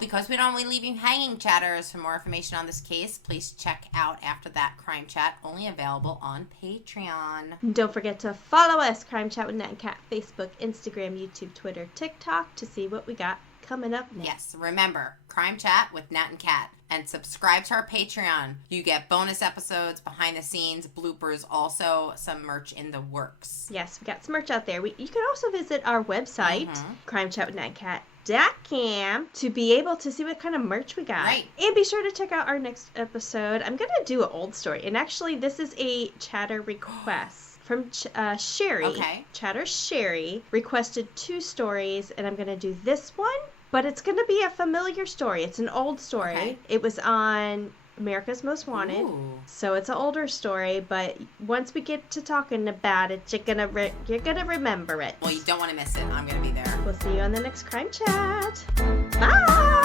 Because we don't want to leave you hanging, chatters. For more information on this case, please check out After That Crime Chat, only available on Patreon. Don't forget to follow us, Crime Chat with Nat and Kat, Facebook, Instagram, YouTube, Twitter, TikTok, to see what we got coming up next. Yes, remember, Crime Chat with Nat and Kat. And subscribe to our Patreon. You get bonus episodes, behind the scenes, bloopers, also some merch in the works. Yes, we got some merch out there. You can also visit our website, crimechatwithnatcat.com, to be able to see what kind of merch we got. Right. And be sure to check out our next episode. I'm going to do an old story. And actually, this is a chatter request. from Sherry. Okay. Chatter Sherry requested 2 stories, and I'm going to do this one, but it's going to be a familiar story. It's an old story. Okay. It was on America's Most Wanted. Ooh. So it's an older story, but once we get to talking about it, you're gonna remember it. Well, you don't want to miss it. I'm going to be there. We'll see you on the next Crime Chat. Bye!